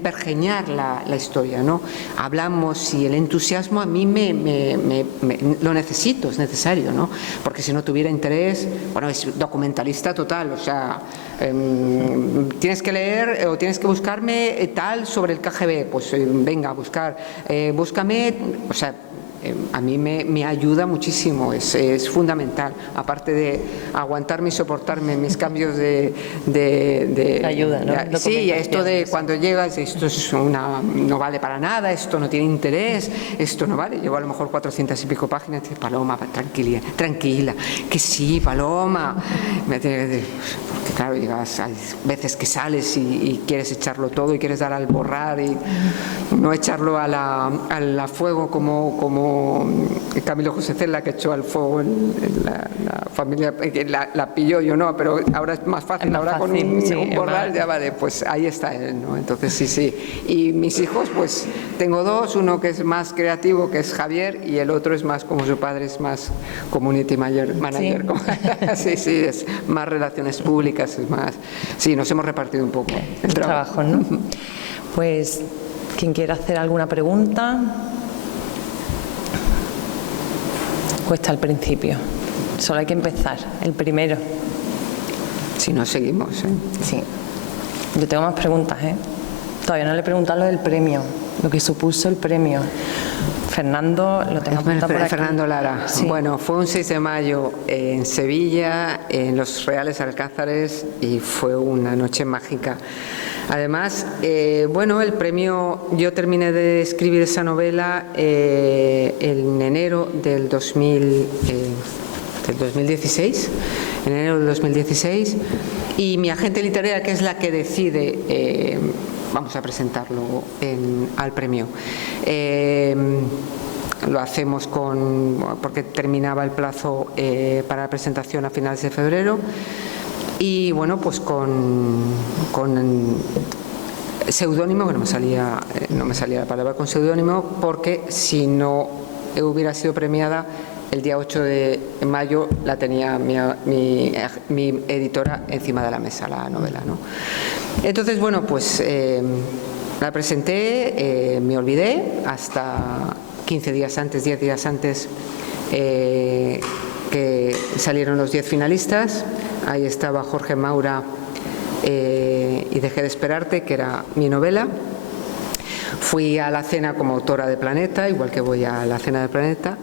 pergeñar la historia, ¿no? Hablamos y el entusiasmo a mí lo necesito, es necesario, ¿no? Porque si no tuviera interés, bueno, es documentalista total, o sea, tienes que leer o tienes que buscarme tal sobre el KGB, pues venga a buscar, búscame, o sea, a mí me ayuda muchísimo, es fundamental, aparte de aguantarme y soportarme mis cambios de ayuda, ¿no? Sí, esto de cuando llegas, esto es no vale para nada, esto no tiene interés, esto no vale, llevo a lo mejor 400 y pico páginas, y dices, Paloma, tranquila, que sí, Paloma, porque claro, llegas, hay veces que sales y quieres echarlo todo y quieres dar al borrar y no echarlo al fuego como Camilo José Cela, que echó al fuego la familia, la pilló, yo no, pero ahora es más fácil, ahora con un borrar ya vale, pues ahí está él, ¿no? Entonces sí. Y mis hijos, pues tengo dos, uno que es más creativo, que es Javier, y el otro es más como su padre, es más community manager. Sí, es más relaciones públicas, es más. Sí, nos hemos repartido un poco el trabajo, ¿no? Pues, quien quiera hacer alguna pregunta. Cuesta al principio, solo hay que empezar, el primero. Si no, seguimos, ¿eh? Sí. Yo tengo más preguntas, ¿eh? Todavía no le he preguntado lo del premio, lo que supuso el premio. Fernando, lo tengo apuntado por aquí. Fernando Lara. Sí. Bueno, fue un 6 de mayo en Sevilla, en los Reales Alcázares, y fue una noche mágica. Además, bueno, el premio, yo terminé de escribir esa novela en enero del 2016, en enero del 2016, y mi agente literaria, que es la que decide, vamos a presentarlo al premio. Lo hacemos porque terminaba el plazo para la presentación a finales de febrero. Y bueno, pues con seudónimo, que no me salía la palabra con seudónimo, porque si no hubiera sido premiada, el día 8 de mayo la tenía mi editora encima de la mesa, la novela, ¿no? Entonces, bueno, pues la presenté, me olvidé hasta 15 días antes, 10 días antes, que salieron los 10 finalistas. Ahí estaba Jorge Maura y Dejé de esperarte, que era mi novela. Fui a la cena como autora de Planeta, igual que voy a la cena de Planeta.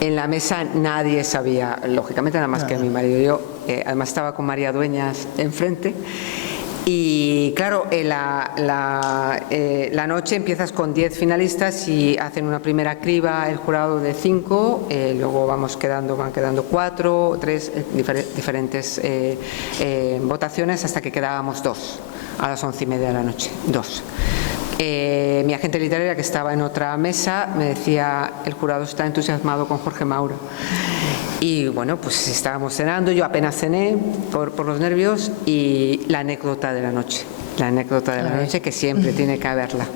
En la mesa nadie sabía, lógicamente, nada más que mi marido y yo. Además estaba con María Dueñas enfrente. Y claro, la noche empiezas con 10 finalistas y hacen una primera criba el jurado de 5, luego van quedando 4, 3, diferentes votaciones, hasta que quedábamos 2 a las 11:30 de la noche, 2. Mi agente literaria, que estaba en otra mesa, me decía: el jurado está entusiasmado con Jorge Maura. Y bueno, pues estábamos cenando, yo apenas cené por los nervios, y la anécdota de la noche, que siempre tiene que haberla.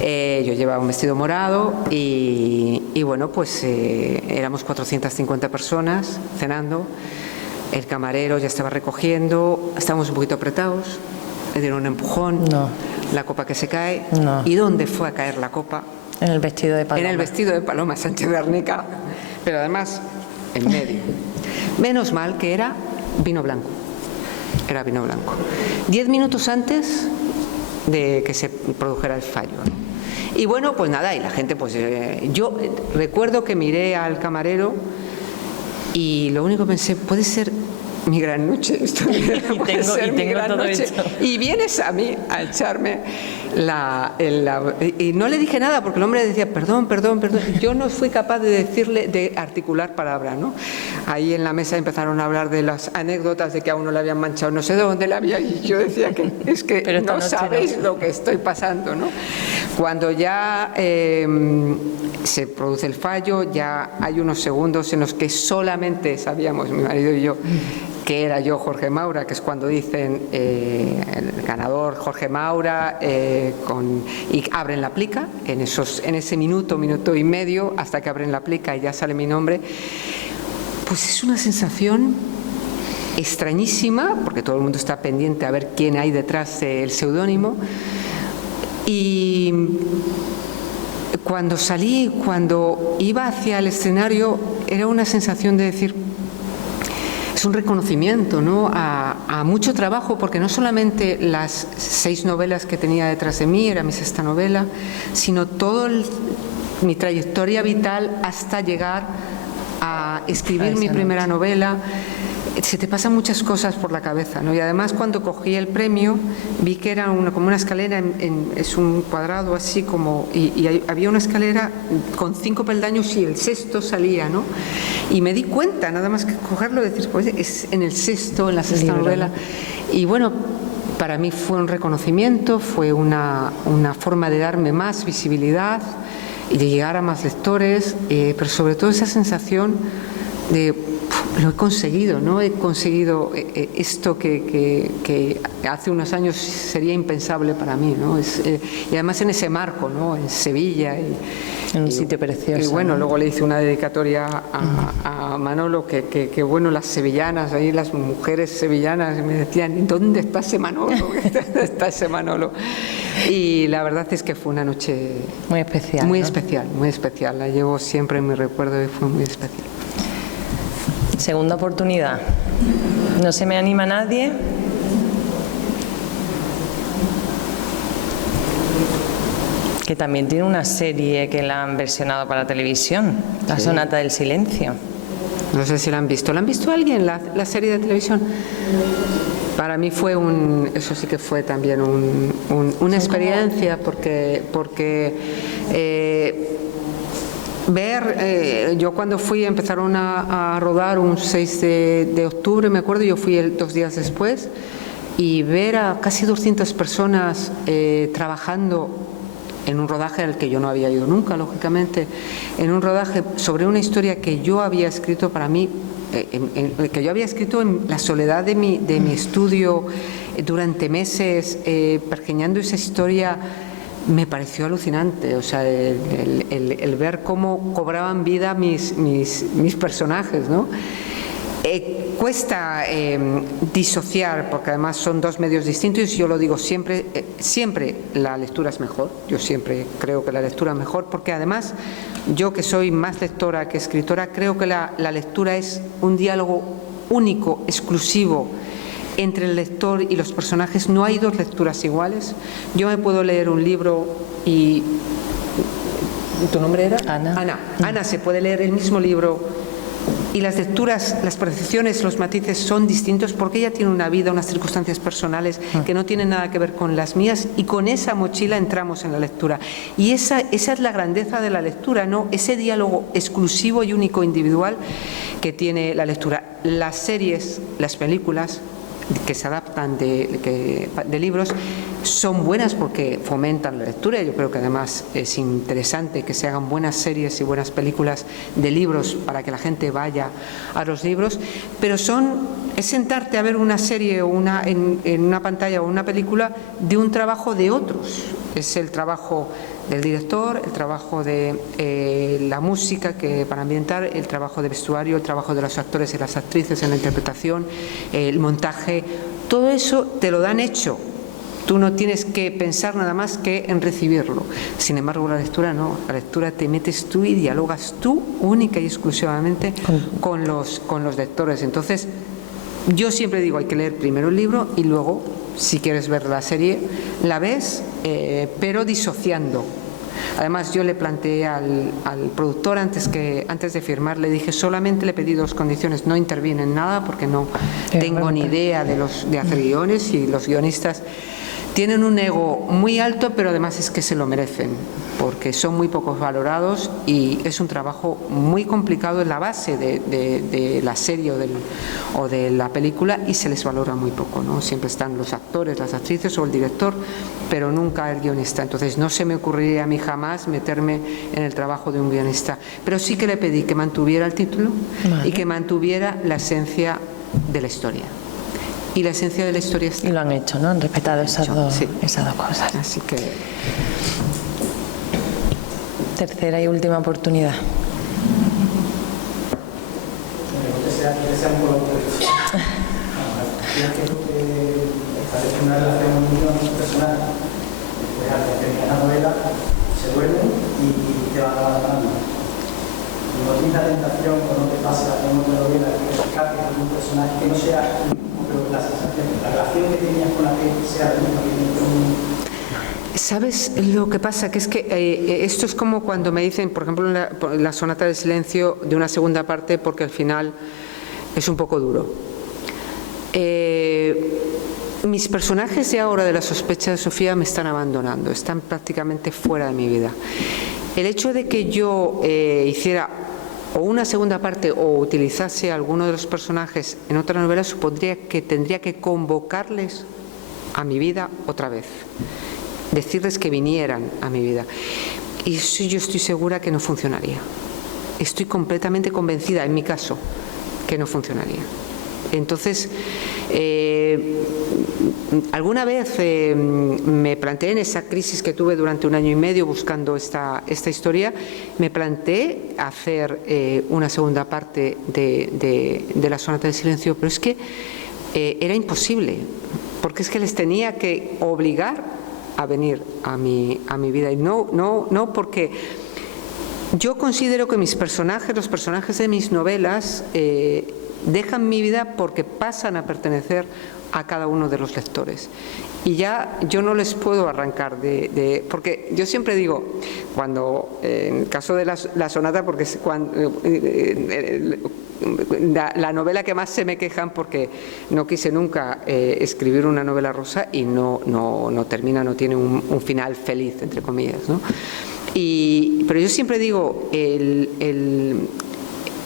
Yo llevaba un vestido morado y bueno, pues éramos 450 personas cenando, el camarero ya estaba recogiendo, estábamos un poquito apretados, le dieron un empujón, la copa que se cae. ¿Y dónde fue a caer la copa? En el vestido de Paloma. En el vestido de Paloma Sánchez de Arnica, pero además en medio. Menos mal que era vino blanco. 10 minutos antes de que se produjera el fallo, ¿no? Y bueno, pues nada, y la gente, pues yo recuerdo que miré al camarero y lo único que pensé, puede ser mi gran noche, esto tengo todo noche. esto. Y vienes a mí a echarme y no le dije nada, porque el hombre decía perdón. Yo no fui capaz de articular palabra, ¿no? Ahí en la mesa empezaron a hablar de las anécdotas de que a uno le habían manchado no sé dónde la había, y yo decía que es que no sabéis lo que estoy pasando, ¿no? Cuando ya se produce el fallo, ya hay unos segundos en los que solamente sabíamos, mi marido y yo, que era yo Jorge Maura, que es cuando dicen el ganador Jorge Maura, y abren la plica, en ese minuto y medio, hasta que abren la plica y ya sale mi nombre, pues es una sensación extrañísima, porque todo el mundo está pendiente a ver quién hay detrás del seudónimo. Y cuando salí, cuando iba hacia el escenario, era una sensación de decir, es un reconocimiento, ¿no?, a mucho trabajo, porque no solamente las 6 novelas que tenía detrás de mí, era mi 6ª novela, sino toda mi trayectoria vital hasta llegar a escribir mi primera novela. Se te pasan muchas cosas por la cabeza, ¿no? Y además, cuando cogí el premio, vi que era como una escalera, es un cuadrado así como, y había una escalera con 5 peldaños y el 6º salía, ¿no? Y me di cuenta, nada más que cogerlo, decir, pues es en el 6º, en la 6ª novela. Y bueno, para mí fue un reconocimiento, fue una forma de darme más visibilidad y de llegar a más lectores, pero sobre todo esa sensación de lo he conseguido, ¿no? He conseguido esto que hace unos años sería impensable para mí, ¿no? Y además en ese marco, ¿no?, en Sevilla. En un sitio precioso. Y bueno, luego le hice una dedicatoria a Manolo, que bueno, las sevillanas, ahí las mujeres sevillanas me decían, ¿dónde está ese Manolo? ¿Dónde está ese Manolo? Y la verdad es que fue una noche muy especial. Muy, ¿no?, muy especial. La llevo siempre en mi recuerdo y fue muy especial. Segunda oportunidad. ¿No se me anima nadie? Que también tiene una serie que la han versionado para televisión, La Sonata del Silencio. No sé si la han visto. ¿La han visto alguien, la serie de televisión? Para mí fue eso sí que fue también una experiencia, porque yo cuando fui, empezaron a rodar un 6 de octubre, me acuerdo, yo fui 2 días después, y ver a casi 200 personas trabajando en un rodaje al que yo no había ido nunca, lógicamente, en un rodaje sobre una historia que yo había escrito para mí, que yo había escrito en la soledad de mi estudio durante meses, pergeñando esa historia. Me pareció alucinante, o sea, el ver cómo cobraban vida mis personajes, ¿no? Cuesta disociar, porque además son 2 medios distintos, y yo lo digo siempre, siempre la lectura es mejor. Yo siempre creo que la lectura es mejor, porque además yo, que soy más lectora que escritora, creo que la lectura es un diálogo único, exclusivo, entre el lector y los personajes. No hay 2 lecturas iguales. Yo me puedo leer un libro y... ¿Tu nombre era? Ana. Ana se puede leer el mismo libro y las lecturas, las percepciones, los matices son distintos, porque ella tiene una vida, unas circunstancias personales que no tienen nada que ver con las mías, y con esa mochila entramos en la lectura. Y esa es la grandeza de la lectura, ¿no? Ese diálogo exclusivo y único, individual, que tiene la lectura. Las series, las películas que se adaptan de libros son buenas porque fomentan la lectura. Yo creo que además es interesante que se hagan buenas series y buenas películas de libros para que la gente vaya a los libros, pero es sentarte a ver una serie o en una pantalla o una película de un trabajo de otros. Es el trabajo del director, el trabajo de la música para ambientar, el trabajo de vestuario, el trabajo de los actores y las actrices en la interpretación, el montaje. Todo eso te lo dan hecho. Tú no tienes que pensar nada más que en recibirlo. Sin embargo, la lectura no. La lectura te metes tú y dialogas tú única y exclusivamente con los lectores. Entonces, yo siempre digo, hay que leer primero el libro y luego, si quieres ver la serie, la ves, pero disociando. Además, yo le planteé al productor antes de firmar, le dije, solamente le pedí 2 condiciones: no interviene en nada, porque no tengo ni idea de hacer guiones, y los guionistas tienen un ego muy alto, pero además es que se lo merecen, porque son muy pocos valorados y es un trabajo muy complicado en la base de la serie o de la película, y se les valora muy poco, ¿no? Siempre están los actores, las actrices o el director, pero nunca el guionista. Entonces no se me ocurriría a mí jamás meterme en el trabajo de un guionista, pero sí que le pedí que mantuviera el título y que mantuviera la esencia de la historia. Y la esencia de la historia está. Y lo han hecho, ¿no? Han respetado esas dos cosas. Así que... Tercera y última oportunidad. Establece una relación muy personal, pues al terminar la novela se duermen y te van abandonando. ¿No tienes la tentación cuando te pasa en otra novela que escape de un personaje que no sea el mismo, pero la sensación, la relación que tenías con la que sea la misma que tienes con un... ¿Sabes lo que pasa? Que es que esto es como cuando me dicen, por ejemplo, la sonata del silencio de una segunda parte, porque al final es un poco duro. Mis personajes de ahora de La sospecha de Sofía me están abandonando, están prácticamente fuera de mi vida. El hecho de que yo hiciera o una segunda parte o utilizase alguno de los personajes en otra novela supondría que tendría que convocarles a mi vida otra vez, decirles que vinieran a mi vida. Y eso yo estoy segura que no funcionaría. Estoy completamente convencida, en mi caso, que no funcionaría. Entonces, alguna vez me planteé en esa crisis que tuve durante 1 año y medio buscando esta historia, me planteé hacer una segunda parte de la sonata del silencio, pero es que era imposible, porque es que les tenía que obligar a venir a mi vida, y no porque yo considero que mis personajes, los personajes de mis novelas, dejan mi vida porque pasan a pertenecer a cada uno de los lectores. Y ya yo no les puedo arrancar porque yo siempre digo, cuando en el caso de la sonata, porque es la novela que más se me quejan, porque no quise nunca escribir una novela rosa y no termina, no tiene un final feliz, entre comillas, ¿no? Pero yo siempre digo,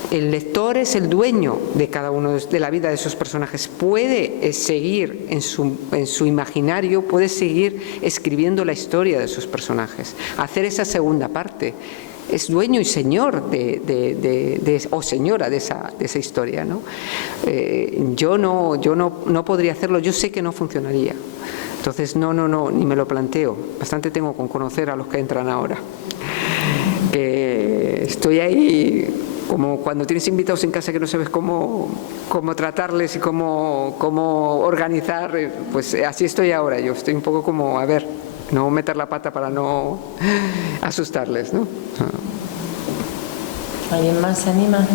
el lector es el dueño de cada uno de la vida de esos personajes, puede seguir en su imaginario, puede seguir escribiendo la historia de esos personajes, hacer esa segunda parte. Es dueño y señor o señora de esa historia, ¿no? Yo no podría hacerlo, yo sé que no funcionaría. Entonces no, ni me lo planteo. Bastante tengo con conocer a los que entran ahora. Estoy ahí como cuando tienes invitados en casa que no sabes cómo tratarles y cómo organizar, pues así estoy ahora. Yo estoy un poco como, a ver, no meter la pata para no asustarles, ¿no? ¿Alguien más se anima?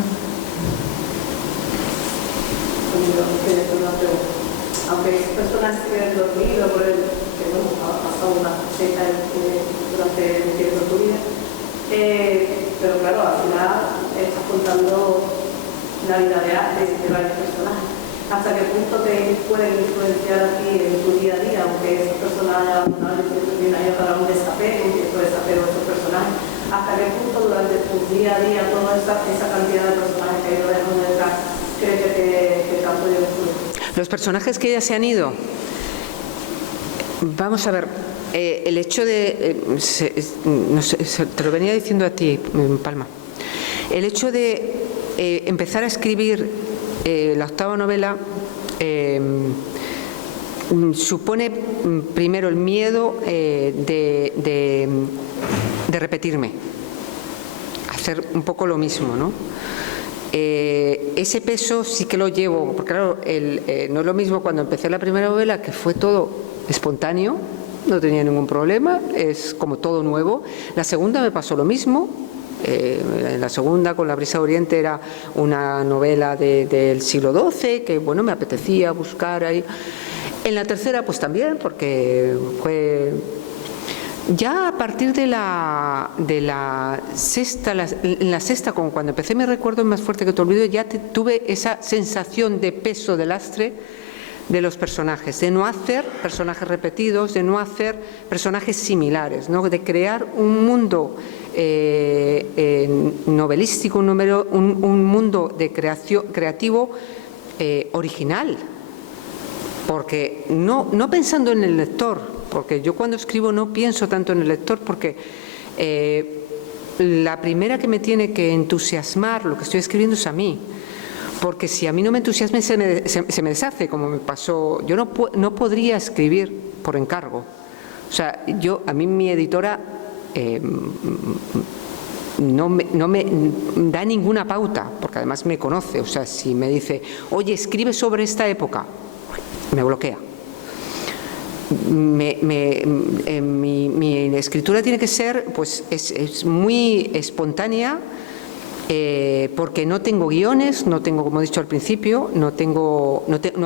Aunque es personas que han dormido por el que bueno, ha pasado una faceta durante el tiempo de tu vida, pero claro, al final estás contando la vida de varios personajes. ¿Hasta qué punto te pueden influenciar a ti en tu día a día, aunque esos personajes también haya para un desapego, un cierto desapego de esos personajes? ¿Hasta qué punto durante tu día a día toda esa cantidad de personajes que hay dejando detrás crees que tanto yo influye? Los personajes que ya se han ido, vamos a ver, el hecho de, no sé, te lo venía diciendo a ti, Palma, el hecho de empezar a escribir la 8ª novela supone primero el miedo de repetirme, hacer un poco lo mismo, ¿no? Ese peso sí que lo llevo, porque claro, no es lo mismo cuando empecé la primera novela, que fue todo espontáneo, no tenía ningún problema, es como todo nuevo. La segunda me pasó lo mismo. La segunda, con La brisa de Oriente, era una novela del siglo XII que, bueno, me apetecía buscar ahí. En la tercera, pues también, porque fue... Ya a partir de la sexta, en la sexta, como cuando empecé Mi recuerdo es más fuerte que tu olvido, ya tuve esa sensación de peso, de lastre de los personajes, de no hacer personajes repetidos, de no hacer personajes similares, ¿no? De crear un mundo novelístico, un mundo de creativo original, porque no pensando en el lector, porque yo cuando escribo no pienso tanto en el lector, porque la primera que me tiene que entusiasmar lo que estoy escribiendo es a mí, porque si a mí no me entusiasma se me deshace, como me pasó. Yo no podría escribir por encargo. O sea, a mí mi editora no me da ninguna pauta, porque además me conoce. O sea, si me dice, oye, escribe sobre esta época, me bloquea. Mi escritura tiene que ser, pues es muy espontánea, porque no tengo guiones, no tengo, como he dicho al principio, no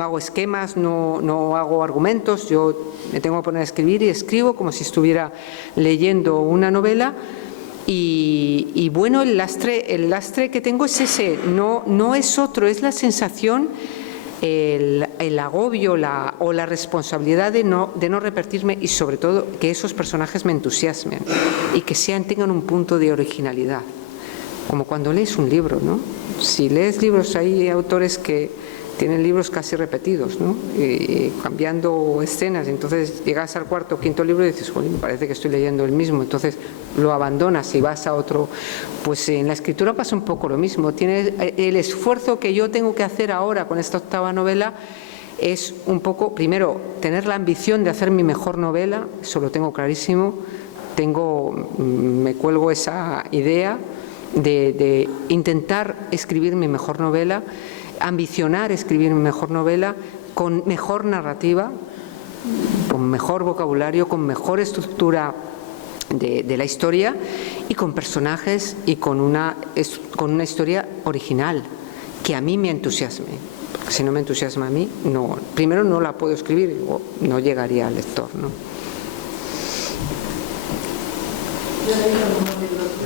hago esquemas, no hago argumentos. Yo me tengo que poner a escribir y escribo como si estuviera leyendo una novela. Y bueno, el lastre que tengo es ese, no es otro, es la sensación, el agobio o la responsabilidad de no repetirme, y sobre todo que esos personajes me entusiasmen y que tengan un punto de originalidad. Como cuando lees un libro, ¿no? Si lees libros, hay autores que tienen libros casi repetidos, ¿no? Y cambiando escenas. Entonces llegas al cuarto o quinto libro y dices, me parece que estoy leyendo el mismo. Entonces lo abandonas y vas a otro. Pues en la escritura pasa un poco lo mismo. El esfuerzo que yo tengo que hacer ahora con esta 8ª novela es un poco, primero, tener la ambición de hacer mi mejor novela. Eso lo tengo clarísimo. Me cuelgo esa idea de intentar escribir mi mejor novela, ambicionar escribir mi mejor novela con mejor narrativa, con mejor vocabulario, con mejor estructura de la historia y con personajes y con una historia original que a mí me entusiasme. Porque si no me entusiasma a mí, primero no la puedo escribir, no llegaría al lector, ¿no?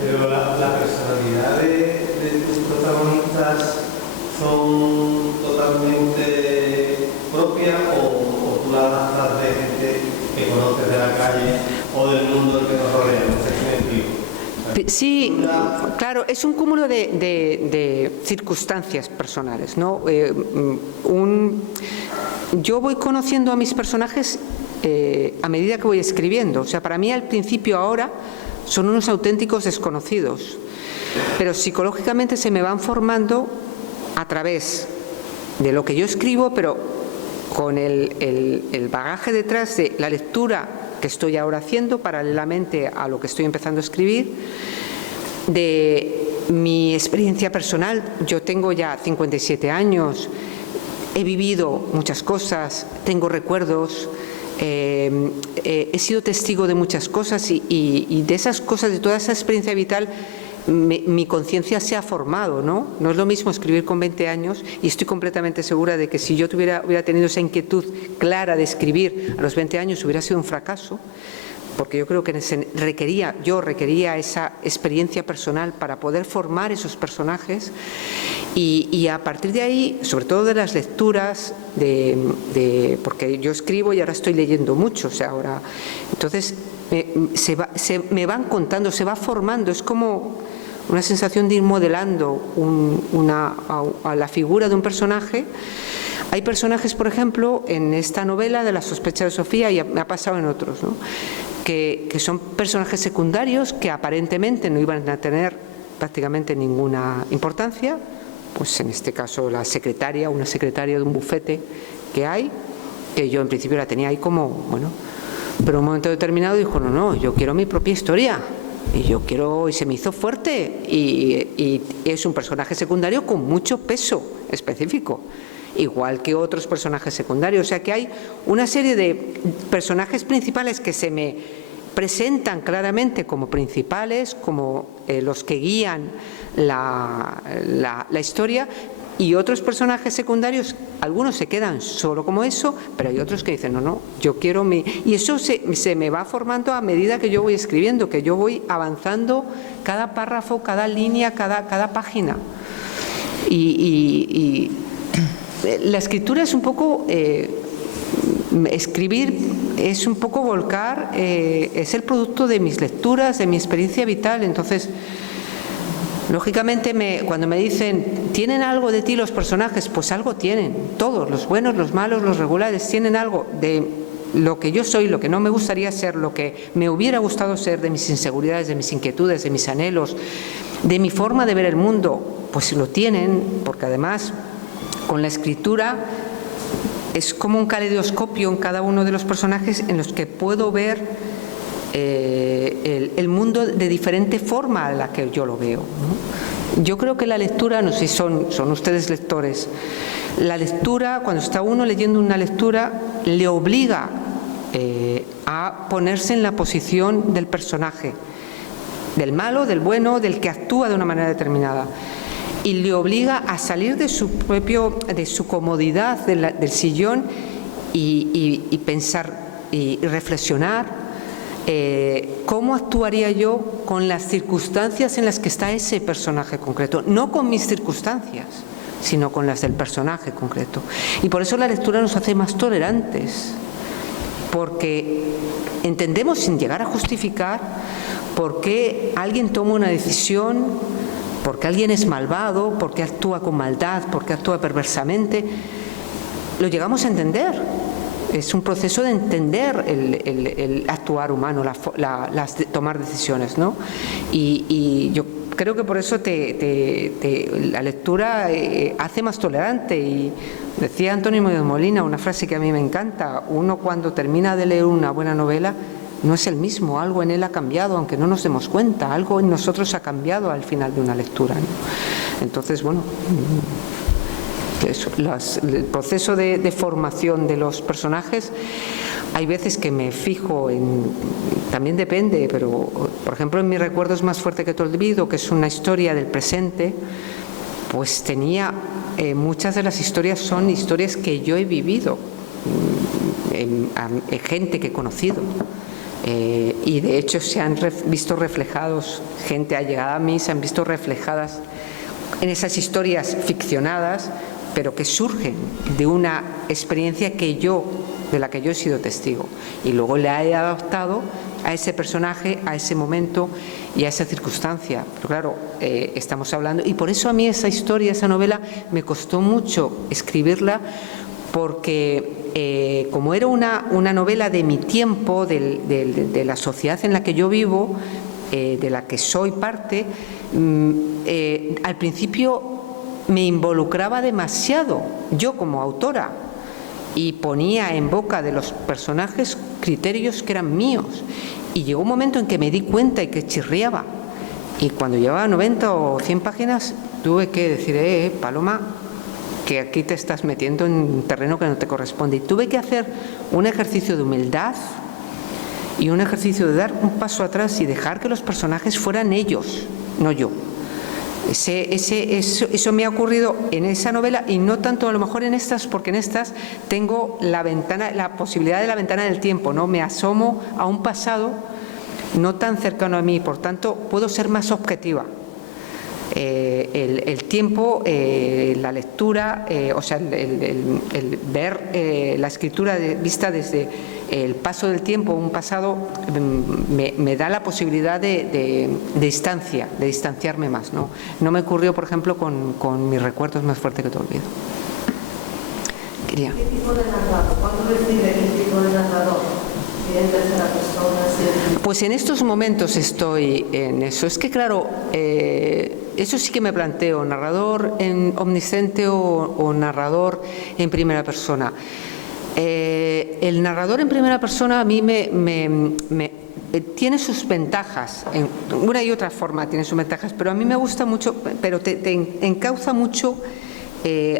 Pero la personalidad de tus protagonistas son totalmente propias o tú la adaptas de gente que conoces de la calle o del mundo que nos rodea, no sé si me explico. Sí, claro, es un cúmulo de circunstancias personales, ¿no? Yo voy conociendo a mis personajes a medida que voy escribiendo. O sea, para mí al principio ahora son unos auténticos desconocidos, pero psicológicamente se me van formando a través de lo que yo escribo, pero con el bagaje detrás de la lectura que estoy ahora haciendo paralelamente a lo que estoy empezando a escribir, de mi experiencia personal. Yo tengo ya 57 años, he vivido muchas cosas, tengo recuerdos, he sido testigo de muchas cosas y de esas cosas, de toda esa experiencia vital, mi conciencia se ha formado, ¿no? No es lo mismo escribir con 20 años y estoy completamente segura de que si yo hubiera tenido esa inquietud clara de escribir a los 20 años hubiera sido un fracaso, porque yo creo que requería esa experiencia personal para poder formar esos personajes y a partir de ahí, sobre todo de las lecturas, porque yo escribo y ahora estoy leyendo mucho, o sea, ahora, entonces me van contando, se va formando, es como una sensación de ir modelando a la figura de un personaje. Hay personajes, por ejemplo, en esta novela de La sospecha de Sofía, y me ha pasado en otros, ¿no? que son personajes secundarios que aparentemente no iban a tener prácticamente ninguna importancia, pues en este caso una secretaria de un bufete que hay, que yo en principio la tenía ahí como, bueno, pero en un momento determinado dijo, no, yo quiero mi propia historia, y se me hizo fuerte, y es un personaje secundario con mucho peso específico, igual que otros personajes secundarios. O sea que hay una serie de personajes principales que se me presentan claramente como principales, como los que guían la historia, y otros personajes secundarios, algunos se quedan solo como eso, pero hay otros que dicen, no, yo quiero y eso se me va formando a medida que yo voy escribiendo, que yo voy avanzando cada párrafo, cada línea, cada página. Y la escritura es un poco, escribir es un poco volcar, es el producto de mis lecturas, de mi experiencia vital. Entonces, lógicamente, cuando me dicen, ¿tienen algo de ti los personajes? Pues algo tienen, todos, los buenos, los malos, los regulares, tienen algo de lo que yo soy, lo que no me gustaría ser, lo que me hubiera gustado ser, de mis inseguridades, de mis inquietudes, de mis anhelos, de mi forma de ver el mundo. Pues lo tienen, porque además con la escritura es como un caleidoscopio en cada uno de los personajes en los que puedo ver el mundo de diferente forma a la que yo lo veo, ¿no? Yo creo que la lectura, no sé si son ustedes lectores, la lectura, cuando está uno leyendo una lectura, le obliga a ponerse en la posición del personaje, del malo, del bueno, del que actúa de una manera determinada, y le obliga a salir de su comodidad del sillón y pensar y reflexionar cómo actuaría yo con las circunstancias en las que está ese personaje concreto, no con mis circunstancias, sino con las del personaje concreto. Y por eso la lectura nos hace más tolerantes, porque entendemos, sin llegar a justificar, por qué alguien toma una decisión, por qué alguien es malvado, por qué actúa con maldad, por qué actúa perversamente. Lo llegamos a entender. Es un proceso de entender el actuar humano, tomar decisiones, ¿no? Y yo creo que por eso la lectura hace más tolerante. Y decía Antonio de Molina una frase que a mí me encanta: uno, cuando termina de leer una buena novela, no es el mismo, algo en él ha cambiado, aunque no nos demos cuenta, algo en nosotros ha cambiado al final de una lectura, ¿no? Entonces, bueno, eso, el proceso de formación de los personajes, hay veces que me fijo en, también depende, pero por ejemplo en Mi recuerdo es más fuerte que tu olvido, que es una historia del presente, pues tenía, muchas de las historias son historias que yo he vivido, en gente que he conocido. Y de hecho se han visto reflejados, gente allegada a mí, se han visto reflejadas en esas historias ficcionadas, pero que surgen de una experiencia de la que yo he sido testigo, y luego la he adaptado a ese personaje, a ese momento y a esa circunstancia. Pero claro, estamos hablando, y por eso a mí esa historia, esa novela, me costó mucho escribirla, porque como era una novela de mi tiempo, de la sociedad en la que yo vivo, de la que soy parte, al principio me involucraba demasiado yo como autora y ponía en boca de los personajes criterios que eran míos, y llegó un momento en que me di cuenta y que chirriaba, y cuando llevaba 90 o 100 páginas tuve que decir, Paloma, que aquí te estás metiendo en un terreno que no te corresponde, y tuve que hacer un ejercicio de humildad y un ejercicio de dar un paso atrás y dejar que los personajes fueran ellos, no yo. Eso me ha ocurrido en esa novela, y no tanto a lo mejor en estas, porque en estas tengo la posibilidad de la ventana del tiempo, ¿no? Me asomo a un pasado no tan cercano a mí, por tanto puedo ser más objetiva. El tiempo, la lectura, o sea, el ver la escritura vista desde el paso del tiempo, un pasado, me da la posibilidad de distanciarme más, ¿no? No me ocurrió, por ejemplo, con Mi recuerdo es más fuerte que tu olvido. ¿Qué tipo de narrador? ¿Cuándo decide qué tipo de narrador? ¿En tercera persona? Pues en estos momentos estoy en eso. Es que claro, eso sí que me planteo, narrador omnisciente o narrador en primera persona. El narrador en primera persona a mí tiene sus ventajas, en una y otra forma tiene sus ventajas, pero a mí me gusta mucho, pero te encauza mucho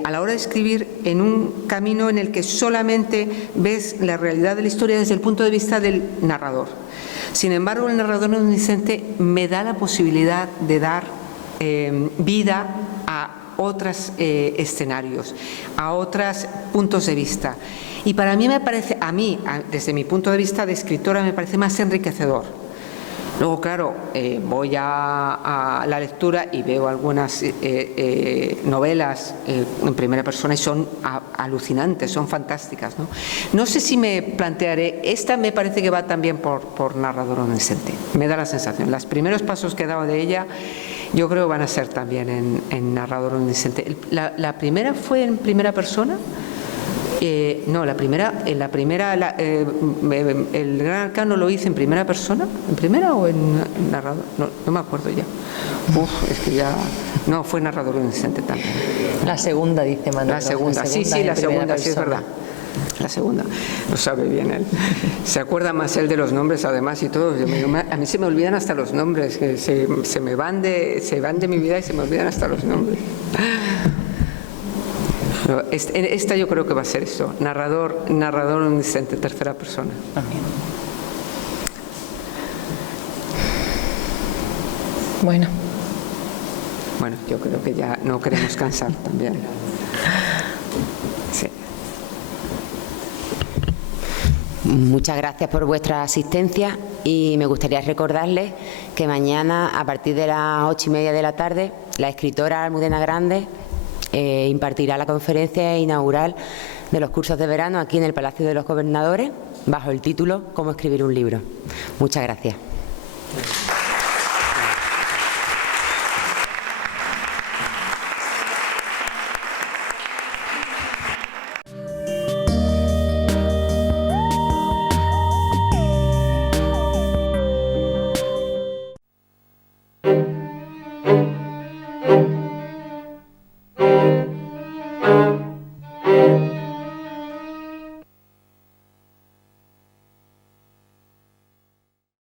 a la hora de escribir en un camino en el que solamente ves la realidad de la historia desde el punto de vista del narrador. Sin embargo, el narrador omnisciente me da la posibilidad de dar vida a otros escenarios, a otros puntos de vista. Y para mí me parece, desde mi punto de vista de escritora, me parece más enriquecedor. Luego, claro, voy a la lectura y veo algunas novelas en primera persona y son alucinantes, son fantásticas, ¿no? No sé si me plantearé, esta me parece que va también por narrador omnisciente, me da la sensación. Los primeros pasos que he dado de ella yo creo que van a ser también en narrador omnisciente. La primera fue en primera persona. No, el Gran Arcano lo hice en primera persona, ¿en primera o en narrador? No me acuerdo ya. Es que ya... No, fue narrador omnisciente también. La segunda, dice Manuel. La segunda, sí, la segunda, sí, es verdad. La segunda, lo sabe bien él. Se acuerda más él de los nombres, además, y todo. A mí se me olvidan hasta los nombres, que se van de mi vida y se me olvidan hasta los nombres. Pero esta yo creo que va a ser eso, narrador omnisciente, tercera persona. También. Bueno, yo creo que ya no queremos cansar también. Sí. Muchas gracias por vuestra asistencia y me gustaría recordarles que mañana a partir de las 8:30 de la tarde la escritora Almudena Grande impartirá la conferencia inaugural de los cursos de verano aquí en el Palacio de los Gobernadores bajo el título «Cómo escribir un libro». Muchas gracias.